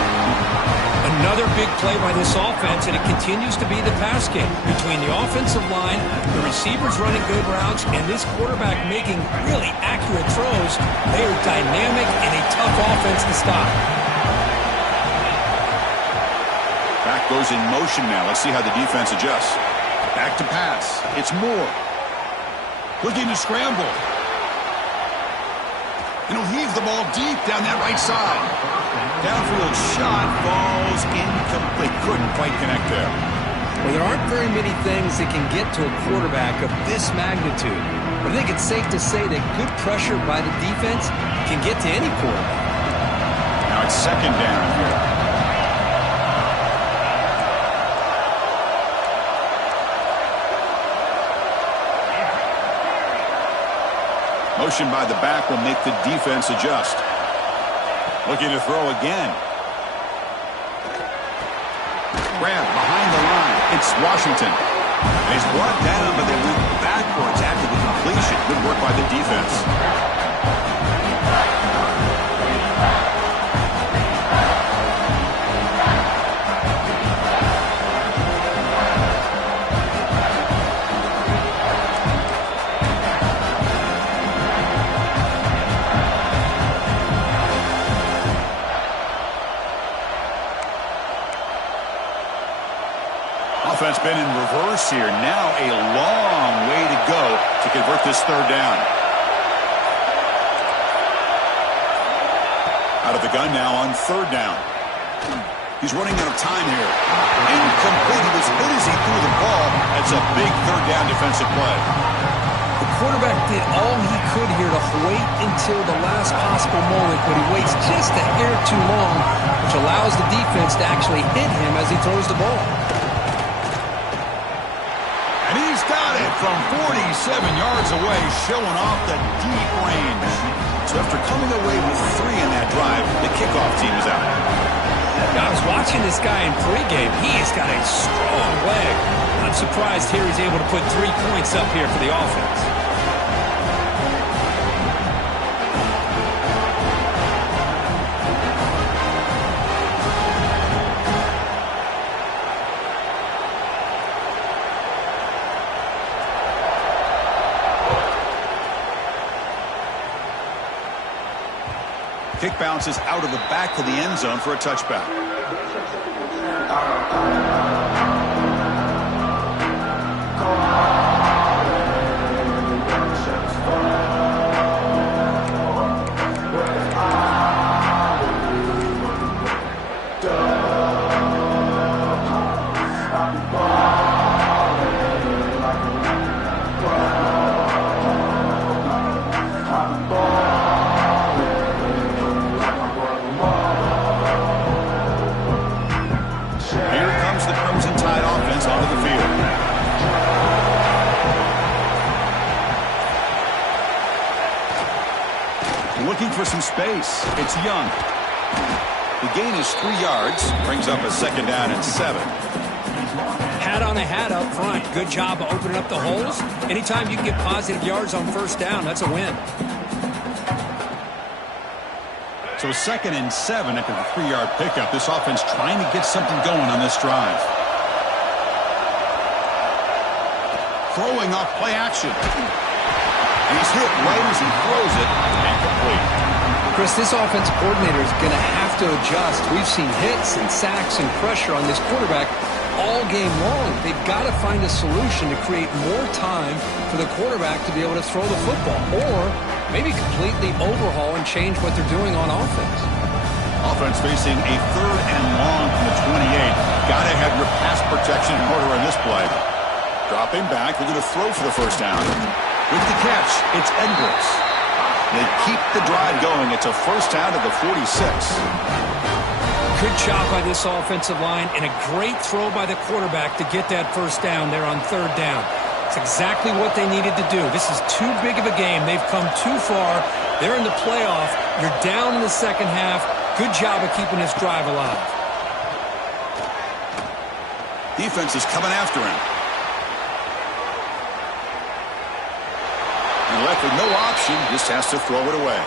Another big play by this offense, and it continues to be the pass game between the offensive line, the receivers running good routes, and this quarterback making really accurate throws. They are dynamic and a tough offense to stop. Back goes in motion now. Let's see how the defense adjusts. Back to pass. It's Moore. Looking to scramble. And he'll heave the ball deep down that right side. Downfield shot falls incomplete. Couldn't quite connect there. Well, there aren't very many things that can get to a quarterback of this magnitude. But I think it's safe to say that good pressure by the defense can get to any quarterback. Now it's 2nd down here. Motion by the back will make the defense adjust. Looking to throw again. Grab behind the line. It's Washington. And he's brought down, but they went backwards after the completion. Good work by the defense. Offense been in reverse here. Now a long way to go to convert this 3rd down. Out of the gun now on 3rd down. He's running out of time here. Incomplete. He was hit as he threw the ball. That's a big 3rd down defensive play. The quarterback did all he could here to wait until the last possible moment, but he waits just a hair too long, which allows the defense to actually hit him as he throws the ball. And he's got it from 47 yards away, showing off the deep range. So after coming away with 3 in that drive, the kickoff team is out. I was watching this guy in pregame. He has got a strong leg. Not surprised here he's able to put 3 points up here for the offense. Kick bounces out of the back to the end zone for a touchback. Looking for some space. It's Young. The gain is 3 yards. Brings up a 2nd down and 7. Hat on a hat up front. Good job of opening up the holes. Anytime you can get positive yards on 1st down, that's a win. So 2nd and 7 after the 3-yard pickup. This offense trying to get something going on this drive. Throwing off play action. And he's hit right as he throws it and complete. Chris, this offense coordinator is going to have to adjust. We've seen hits and sacks and pressure on this quarterback all game long. They've got to find a solution to create more time for the quarterback to be able to throw the football, or maybe completely overhaul and change what they're doing on offense. Offense facing a 3rd and long from the 28. Got to have your pass protection in order in this play. Dropping back, they're going to throw for the 1st down. With the catch, it's Edwards. They keep the drive going. It's a 1st down to the 46. Good job by this offensive line and a great throw by the quarterback to get that 1st down there on 3rd down. It's exactly what they needed to do. This is too big of a game. They've come too far. They're in the playoff. You're down in the 2nd half. Good job of keeping this drive alive. Defense is coming after him. He left with no option, just has to throw it away.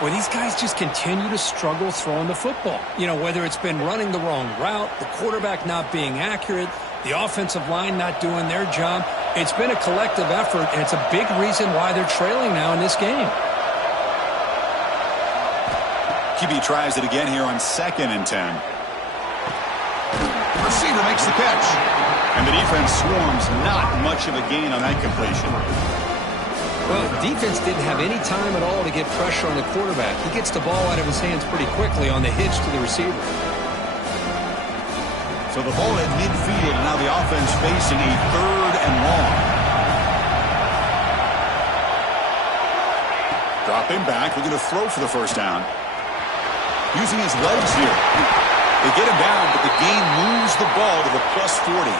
Well, these guys just continue to struggle throwing the football. You know, whether it's been running the wrong route, the quarterback not being accurate, the offensive line not doing their job. It's been a collective effort, and it's a big reason why they're trailing now in this game. QB tries it again here on 2nd and 10. Receiver makes the catch. And the defense swarms. Not much of a gain on that completion. Well, the defense didn't have any time at all to get pressure on the quarterback. He gets the ball out of his hands pretty quickly on the hitch to the receiver. So the ball at midfield, now the offense facing a 3rd and long. Dropping back, they're going to throw for the 1st down. Using his legs here. They get him down, but the gain moves the ball to the +40.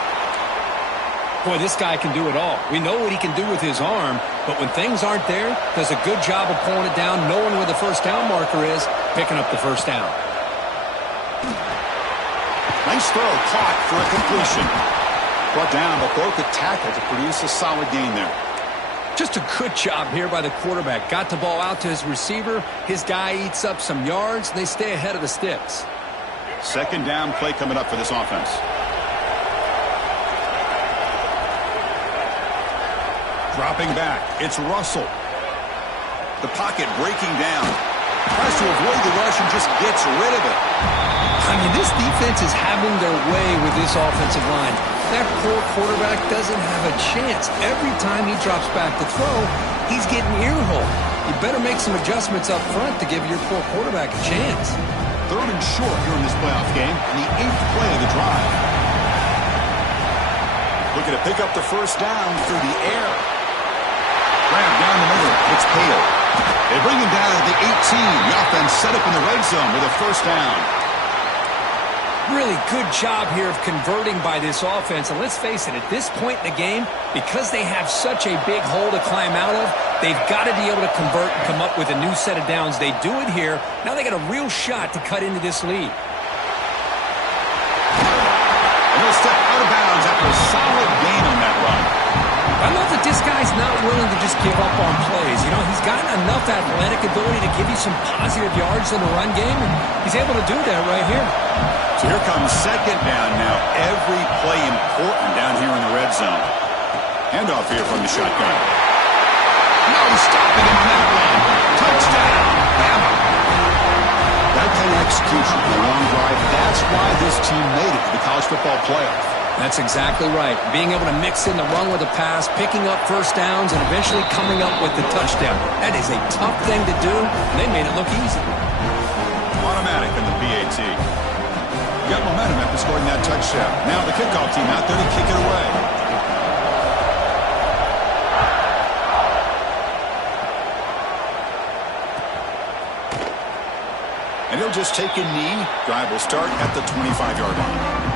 Boy, this guy can do it all. We know what he can do with his arm, but when things aren't there, does a good job of pulling it down, knowing where the 1st down marker is, picking up the 1st down. Nice throw, caught for a completion. Brought down, but broke the tackle to produce a solid gain there. Just a good job here by the quarterback. Got the ball out to his receiver. His guy eats up some yards, and they stay ahead of the sticks. 2nd down play coming up for this offense. Dropping back, it's Russell. The pocket breaking down. Tries to avoid the rush and just gets rid of it. I mean, this defense is having their way with this offensive line. That poor quarterback doesn't have a chance. Every time he drops back to throw, he's getting earholed. You better make some adjustments up front to give your poor quarterback a chance. 3rd and short here in this playoff game, and the 8th play of the drive. Looking to pick up the 1st down through the air. Grab down the middle. It's Pale. They bring him down at the 18. The offense set up in the red zone with a 1st down. Really good job here of converting by this offense. And let's face it, at this point in the game, because they have such a big hole to climb out of, they've got to be able to convert and come up with a new set of downs. They do it here. Now they got a real shot to cut into this lead. And he'll step out of bounds after a solid gain on that run. I love that this guy's not willing to just give up on plays. You know, he's got enough athletic ability to give you some positive yards in the run game, and he's able to do that right here. So here comes 2nd down now. Every play important down here in the red zone. Handoff here from the shotgun. No stopping him on that run. Touchdown, Bama. That kind of execution in a long drive, that's why this team made it to the college football playoff. That's exactly right. Being able to mix in the run with the pass, picking up 1st downs, and eventually coming up with the touchdown. That is a tough thing to do, and they made it look easy. Automatic in the PAT. Got momentum after scoring that touchdown. Now the kickoff team out there to kick it away. And he'll just take a knee. Drive will start at the 25-yard line.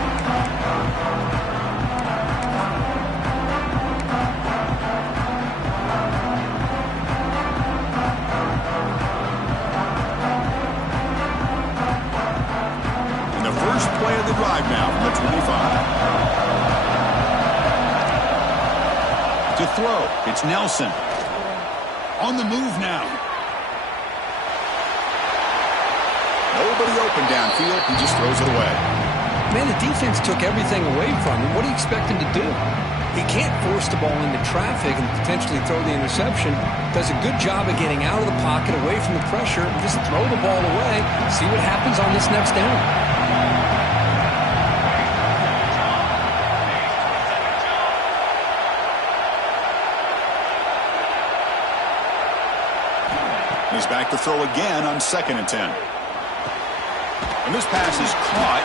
now from the 25. To throw, it's Nelson. On the move now. Nobody open downfield. He just throws it away. Man, the defense took everything away from him. What do you expect him to do? He can't force the ball into traffic and potentially throw the interception. Does a good job of getting out of the pocket, away from the pressure, and just throw the ball away. See what happens on this next down. He's back to throw again on 2nd and 10. And this pass is caught.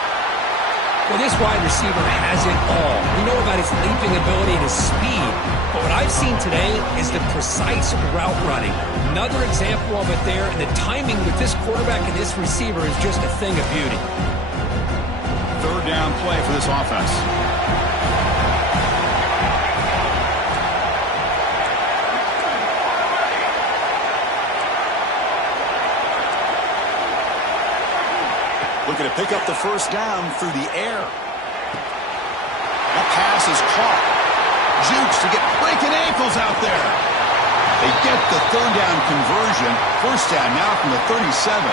Well, this wide receiver has it all. We know about his leaping ability and his speed, but what I've seen today is the precise route running. Another example of it there, and the timing with this quarterback and this receiver is just a thing of beauty. 3rd down play for this offense. Looking to pick up the 1st down through the air. That pass is caught. Jukes to get breaking ankles out there. They get the 3rd down conversion. 1st down now from the 37.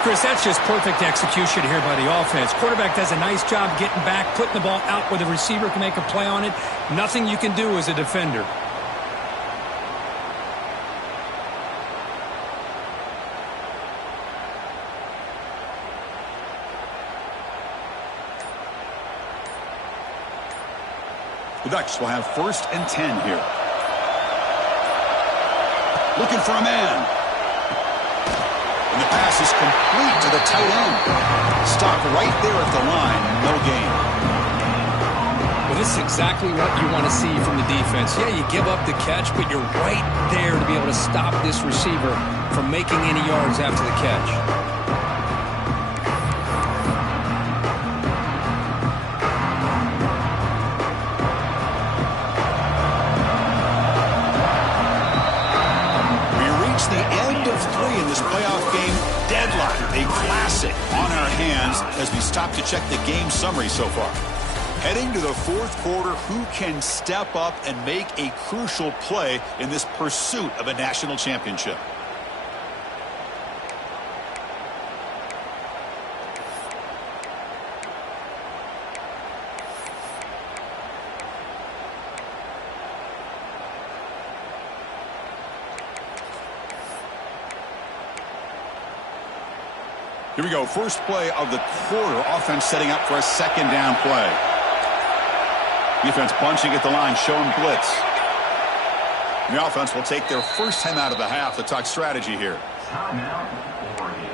Chris, that's just perfect execution here by the offense. Quarterback does a nice job getting back, putting the ball out where the receiver can make a play on it. Nothing you can do as a defender. The Ducks will have 1st and 10 here. Looking for a man. And the pass is complete to the tight end. Stop right there at the line. No gain. Well, this is exactly what you want to see from the defense. Yeah, you give up the catch, but you're right there to be able to stop this receiver from making any yards after the catch. In this playoff game, deadlock, a classic on our hands as we stop to check the game summary so far. Heading to the 4th quarter, who can step up and make a crucial play in this pursuit of a national championship? Here we go. First play of the quarter. Offense setting up for a 2nd down play. Defense bunching at the line, showing blitz. And the offense will take their first time out of the half to talk strategy here. Timeout, Oregon.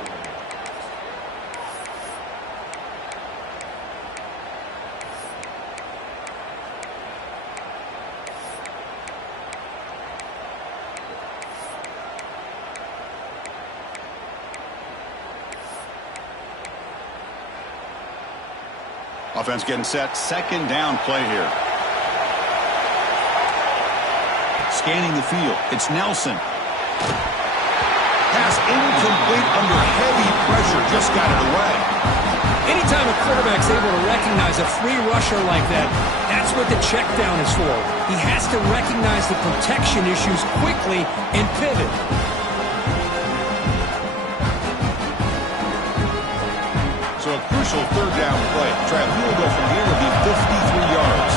Offense getting set. 2nd down play here. Scanning the field. It's Nelson. Pass incomplete under heavy pressure. Just got it away. Anytime a quarterback's able to recognize a free rusher like that, that's what the check down is for. He has to recognize the protection issues quickly and pivot. So a crucial 3rd down play. Try a field goal from here will be 53 yards.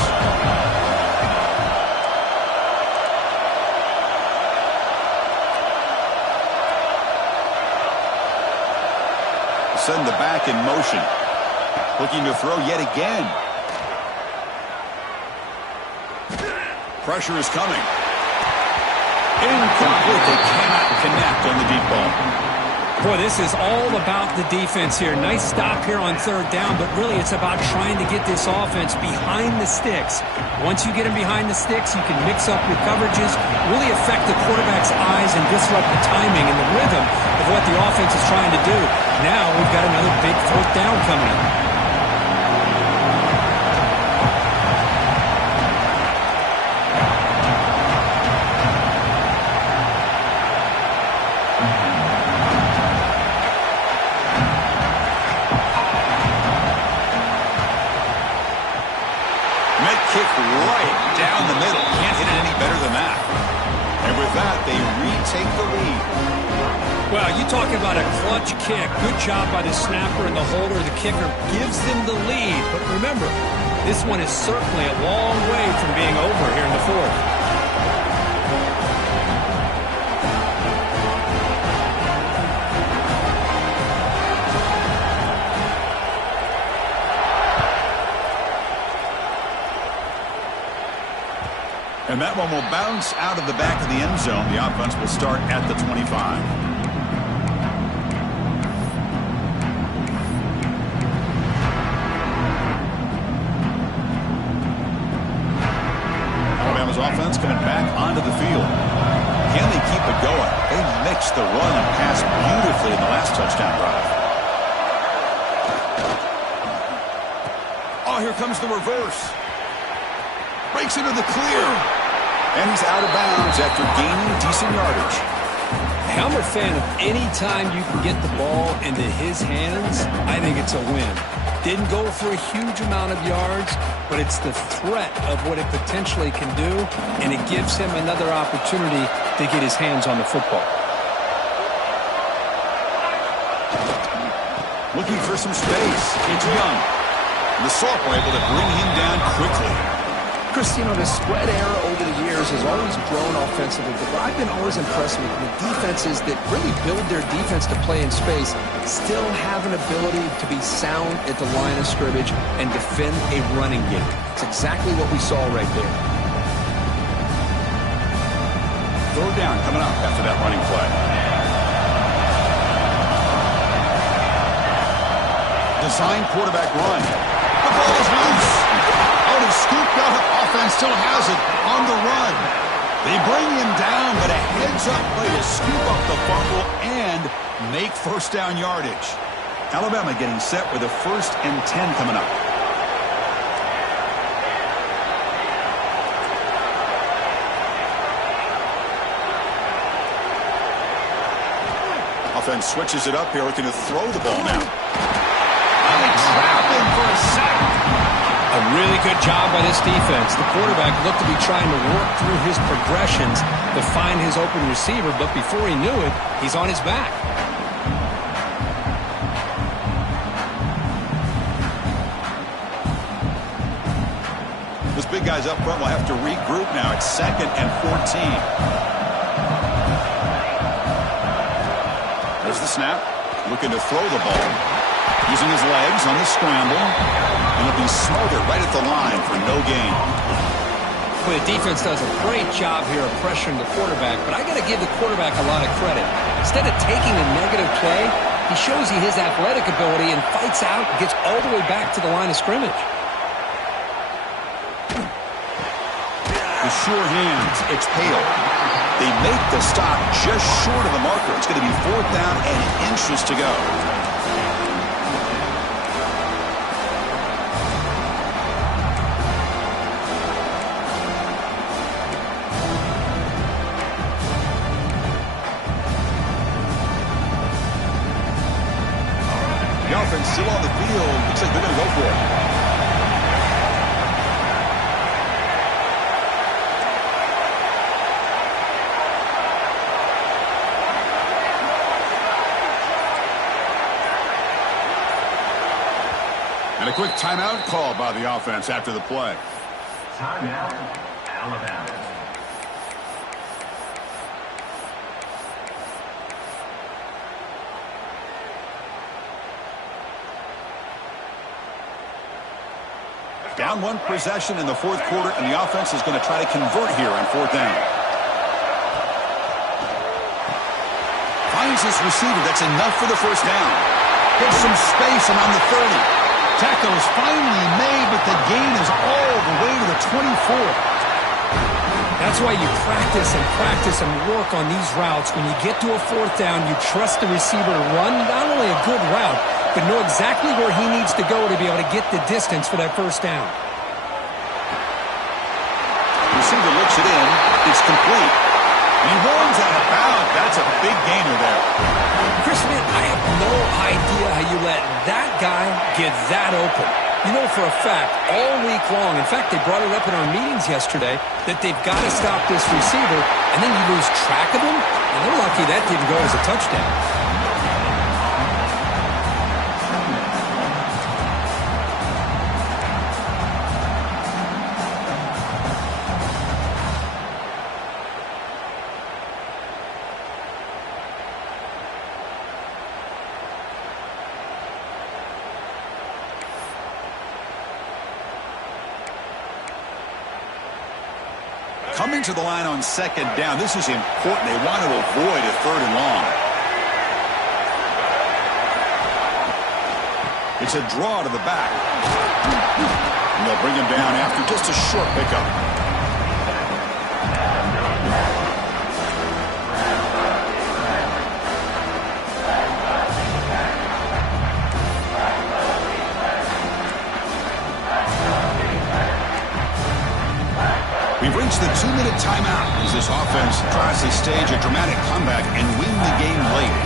Send the back in motion. Looking to throw yet again. Pressure is coming. Incomplete. They cannot connect on the deep ball. Boy, this is all about the defense here. Nice stop here on 3rd down, but really it's about trying to get this offense behind the sticks. Once you get them behind the sticks, you can mix up your coverages, really affect the quarterback's eyes and disrupt the timing and the rhythm of what the offense is trying to do. Now we've got another big 4th down coming up. Well, you talking about a clutch kick. Good job by the snapper and the holder. The kicker gives them the lead. But remember, this one is certainly a long way from being over here in the fourth. And that one will bounce out of the back of the end zone. The offense will start at the 25. Alabama's offense coming back onto the field. Can they keep it going? They mixed the run and pass beautifully in the last touchdown drive. Oh, here comes the reverse. Breaks into the clear. And he's out of bounds after gaining decent yardage. I'm a fan of any time you can get the ball into his hands, I think it's a win. Didn't go for a huge amount of yards, but it's the threat of what it potentially can do, and it gives him another opportunity to get his hands on the football. Looking for some space. It's Young. The sophomore able to bring him down quickly. Chris, you know, the spread era over the years has always grown offensively, but what I've been always impressed with defenses that really build their defense to play in space still have an ability to be sound at the line of scrimmage and defend a running game. It's exactly what we saw right there. Third down coming up after that running play. Design quarterback run. The ball is loose. Out of scooped up. Offense still has it on the run. They bring him down, but a heads-up play to scoop up the fumble and make first down yardage. Alabama getting set with a 1st and 10 coming up. Offense switches it up here, looking to throw the ball now. They trap him for a sack. A really good job by this defense. The quarterback looked to be trying to work through his progressions to find his open receiver, but before he knew it, he's on his back. Those big guys up front will have to regroup now. It's 2nd and 14. There's the snap. Looking to throw the ball. Using his legs on the scramble. And it'll be smothered right at the line for no gain. Well, the defense does a great job here of pressuring the quarterback, but I got to give the quarterback a lot of credit. Instead of taking a negative play, he shows you his athletic ability and fights out and gets all the way back to the line of scrimmage. The sure hands, it's Hale. They make the stop just short of the marker. It's going to be 4th down and inches to go. The offense still on the field. Looks like they're going to go for it. And a quick timeout call by the offense after the play. Timeout, Alabama. Down 1 possession in the 4th quarter, and the offense is going to try to convert here on 4th down. Finds his receiver. That's enough for the 1st down. Gives some space around the 30. Tackle is finally made, but the gain is all the way to the 24. That's why you practice and work on these routes. When you get to a 4th down, you trust the receiver to run not only a good route, but know exactly where he needs to go to be able to get the distance for that 1st down. Receiver looks it in. It's complete. He runs out of bounds. That's a big gainer there. Chris, man, I have no idea how you let that guy get that open. You know for a fact, all week long, in fact, they brought it up in our meetings yesterday, that they've got to stop this receiver, and then you lose track of him. And they're lucky that didn't go as a touchdown. Coming to the line on second down, this is important. They want to avoid a third and long. It's a draw to the back. And they'll bring him down after just a short pickup. We've reached the 2-minute timeout as this offense tries to stage a dramatic comeback and win the game late.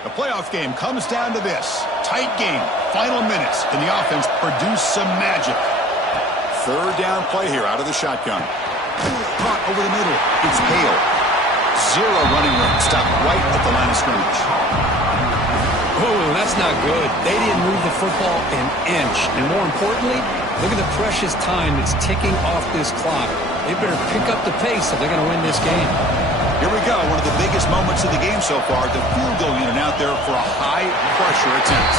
The playoff game comes down to this. Tight game, final minutes. Can the offense produce some magic? Third down play here out of the shotgun. Caught over the middle. It's Hale. Zero running room. Stop right at the line of scrimmage. Oh, that's not good. They didn't move the football an inch. And more importantly, look at the precious time that's ticking off this clock. They better pick up the pace if they're going to win this game. Here we go. One of the biggest moments of the game so far. The field goal unit out there for a high-pressure attempt.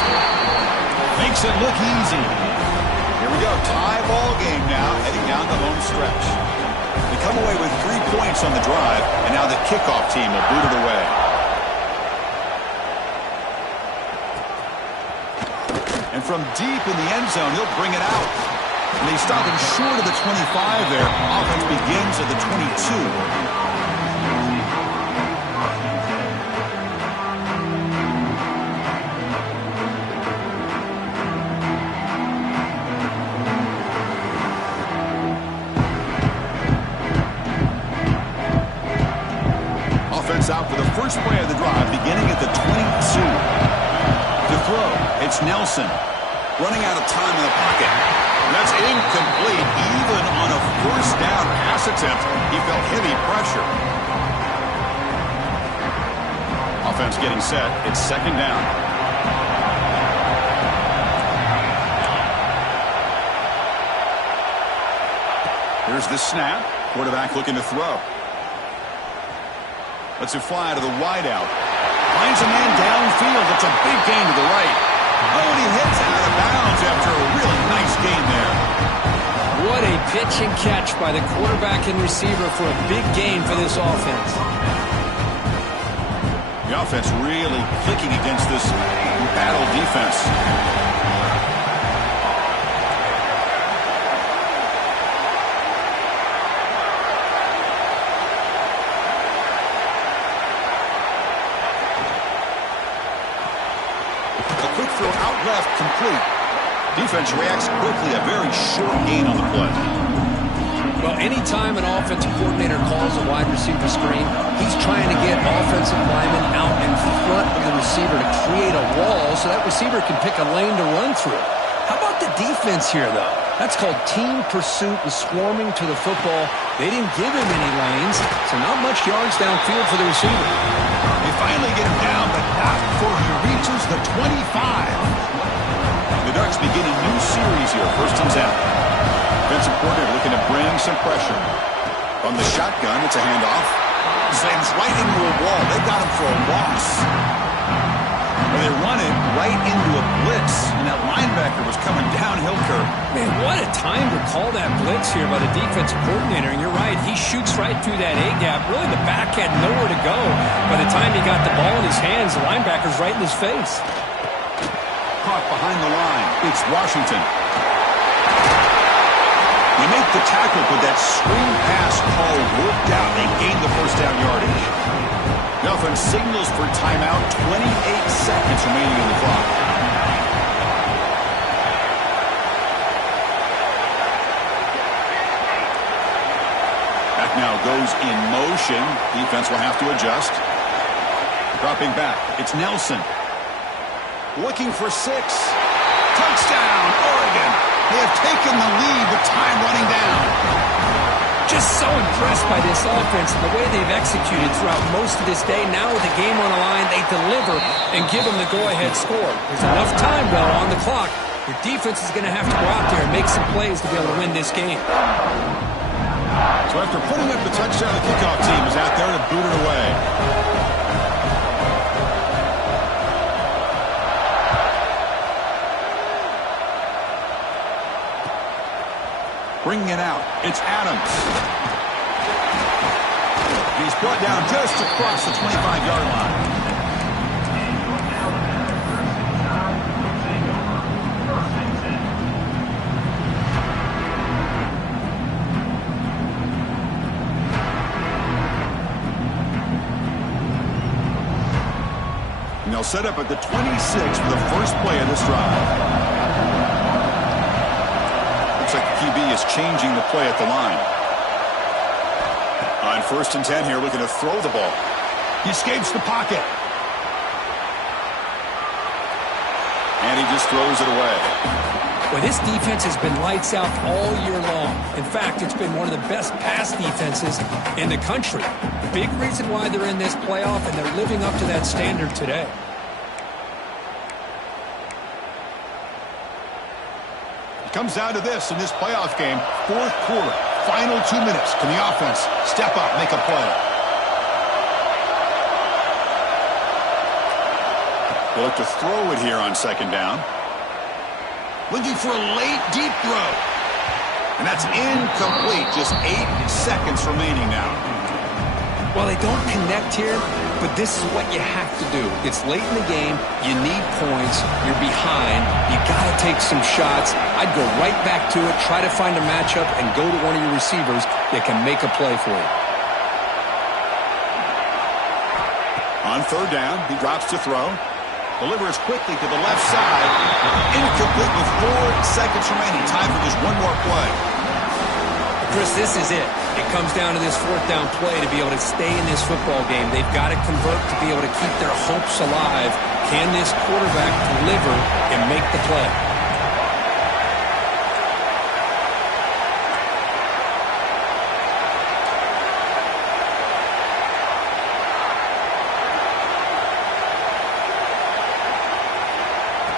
Makes it look easy. Here we go. Tie ball game now, heading down the home stretch. They come away with 3 points on the drive, and now the kickoff team will boot it away. And from deep in the end zone, he'll bring it out. And they stop him short of the 25 there. Offense begins at the 22. Offense out for the first play of the drive, beginning at the 22. To throw, it's Nelson. Running out of time in the pocket. That's incomplete. Even on a first down pass attempt, he felt heavy pressure. Offense getting set. It's second down. Here's the snap. Quarterback looking to throw. Lets it fly to the wideout. Finds a man downfield. It's a big gain to the right. Oh, and he hits out of bounds after a really nice gain there. What a pitch and catch by the quarterback and receiver for a big gain for this offense. The offense really clicking against this battle defense. Throw out left, complete. Defense reacts quickly, a very short gain on the play. Well, anytime an offensive coordinator calls a wide receiver screen, he's trying to get offensive linemen out in front of the receiver to create a wall so that receiver can pick a lane to run through. How about the defense here, though? That's called team pursuit and swarming to the football. They didn't give him any lanes, so not much yards downfield for the receiver. They finally get him down, but not before he reaches the 25. The Ducks begin a new series here. First and 10. Defensive coordinator looking to bring some pressure. From the shotgun, it's a handoff. Slams right into a wall. They got him for a loss. Well, they run it right into a blitz, and that linebacker was coming downhill curve. Man, what a time to call that blitz here by the defensive coordinator. And you're right, he shoots right through that A-gap. Really, the back had nowhere to go. By the time he got the ball in his hands, the linebacker's right in his face. Caught behind the line. It's Washington. They make the tackle, but that screen pass call worked out. They gained the first down yardage. The offense signals for timeout. 28 seconds remaining in the clock. That now goes in motion. Defense will have to adjust. Dropping back. It's Nelson. Looking for 6. Touchdown, Oregon. They have taken the lead with time running down. Just so impressed by this offense and the way they've executed throughout most of this day. Now with the game on the line, they deliver and give them the go-ahead score. There's enough time, though, on the clock. Your defense is going to have to go out there and make some plays to be able to win this game. So after putting up the touchdown, the kickoff team is out there to boot it away. Bringing it out, it's Adams. He's brought down just across the 25-yard line. And they'll set up at the 26 for the first play of this drive. Looks like the QB is changing the play at the line. On 1st and 10 here, looking to throw the ball. He escapes the pocket. And he just throws it away. Well, this defense has been lights out all year long. In fact, it's been one of the best pass defenses in the country. Big reason why they're in this playoff, and they're living up to that standard today. It comes down to this in this playoff game. 4th quarter, final 2 minutes. Can the offense step up, make a play? They look to throw it here on 2nd down. Looking for a late, deep throw. And that's incomplete. Just 8 seconds remaining now. Well, they don't connect here, but this is what you have to do. It's late in the game. You need points. You're behind. You got to take some shots. I'd go right back to it, try to find a matchup, and go to one of your receivers that can make a play for you. On 3rd down, he drops to throw. Delivers quickly to the left side. Incomplete with 4 seconds remaining. Time for just one more play. Chris, this is it. It comes down to this 4th down play to be able to stay in this football game. They've got to convert to be able to keep their hopes alive. Can this quarterback deliver and make the play?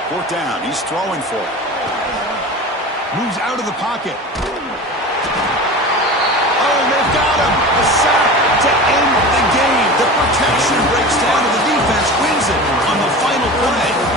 Fourth down. He's throwing for it. Moves out of the pocket. Oh, they've got him. A sack to end the game. The protection breaks down and the defense wins it on the final play.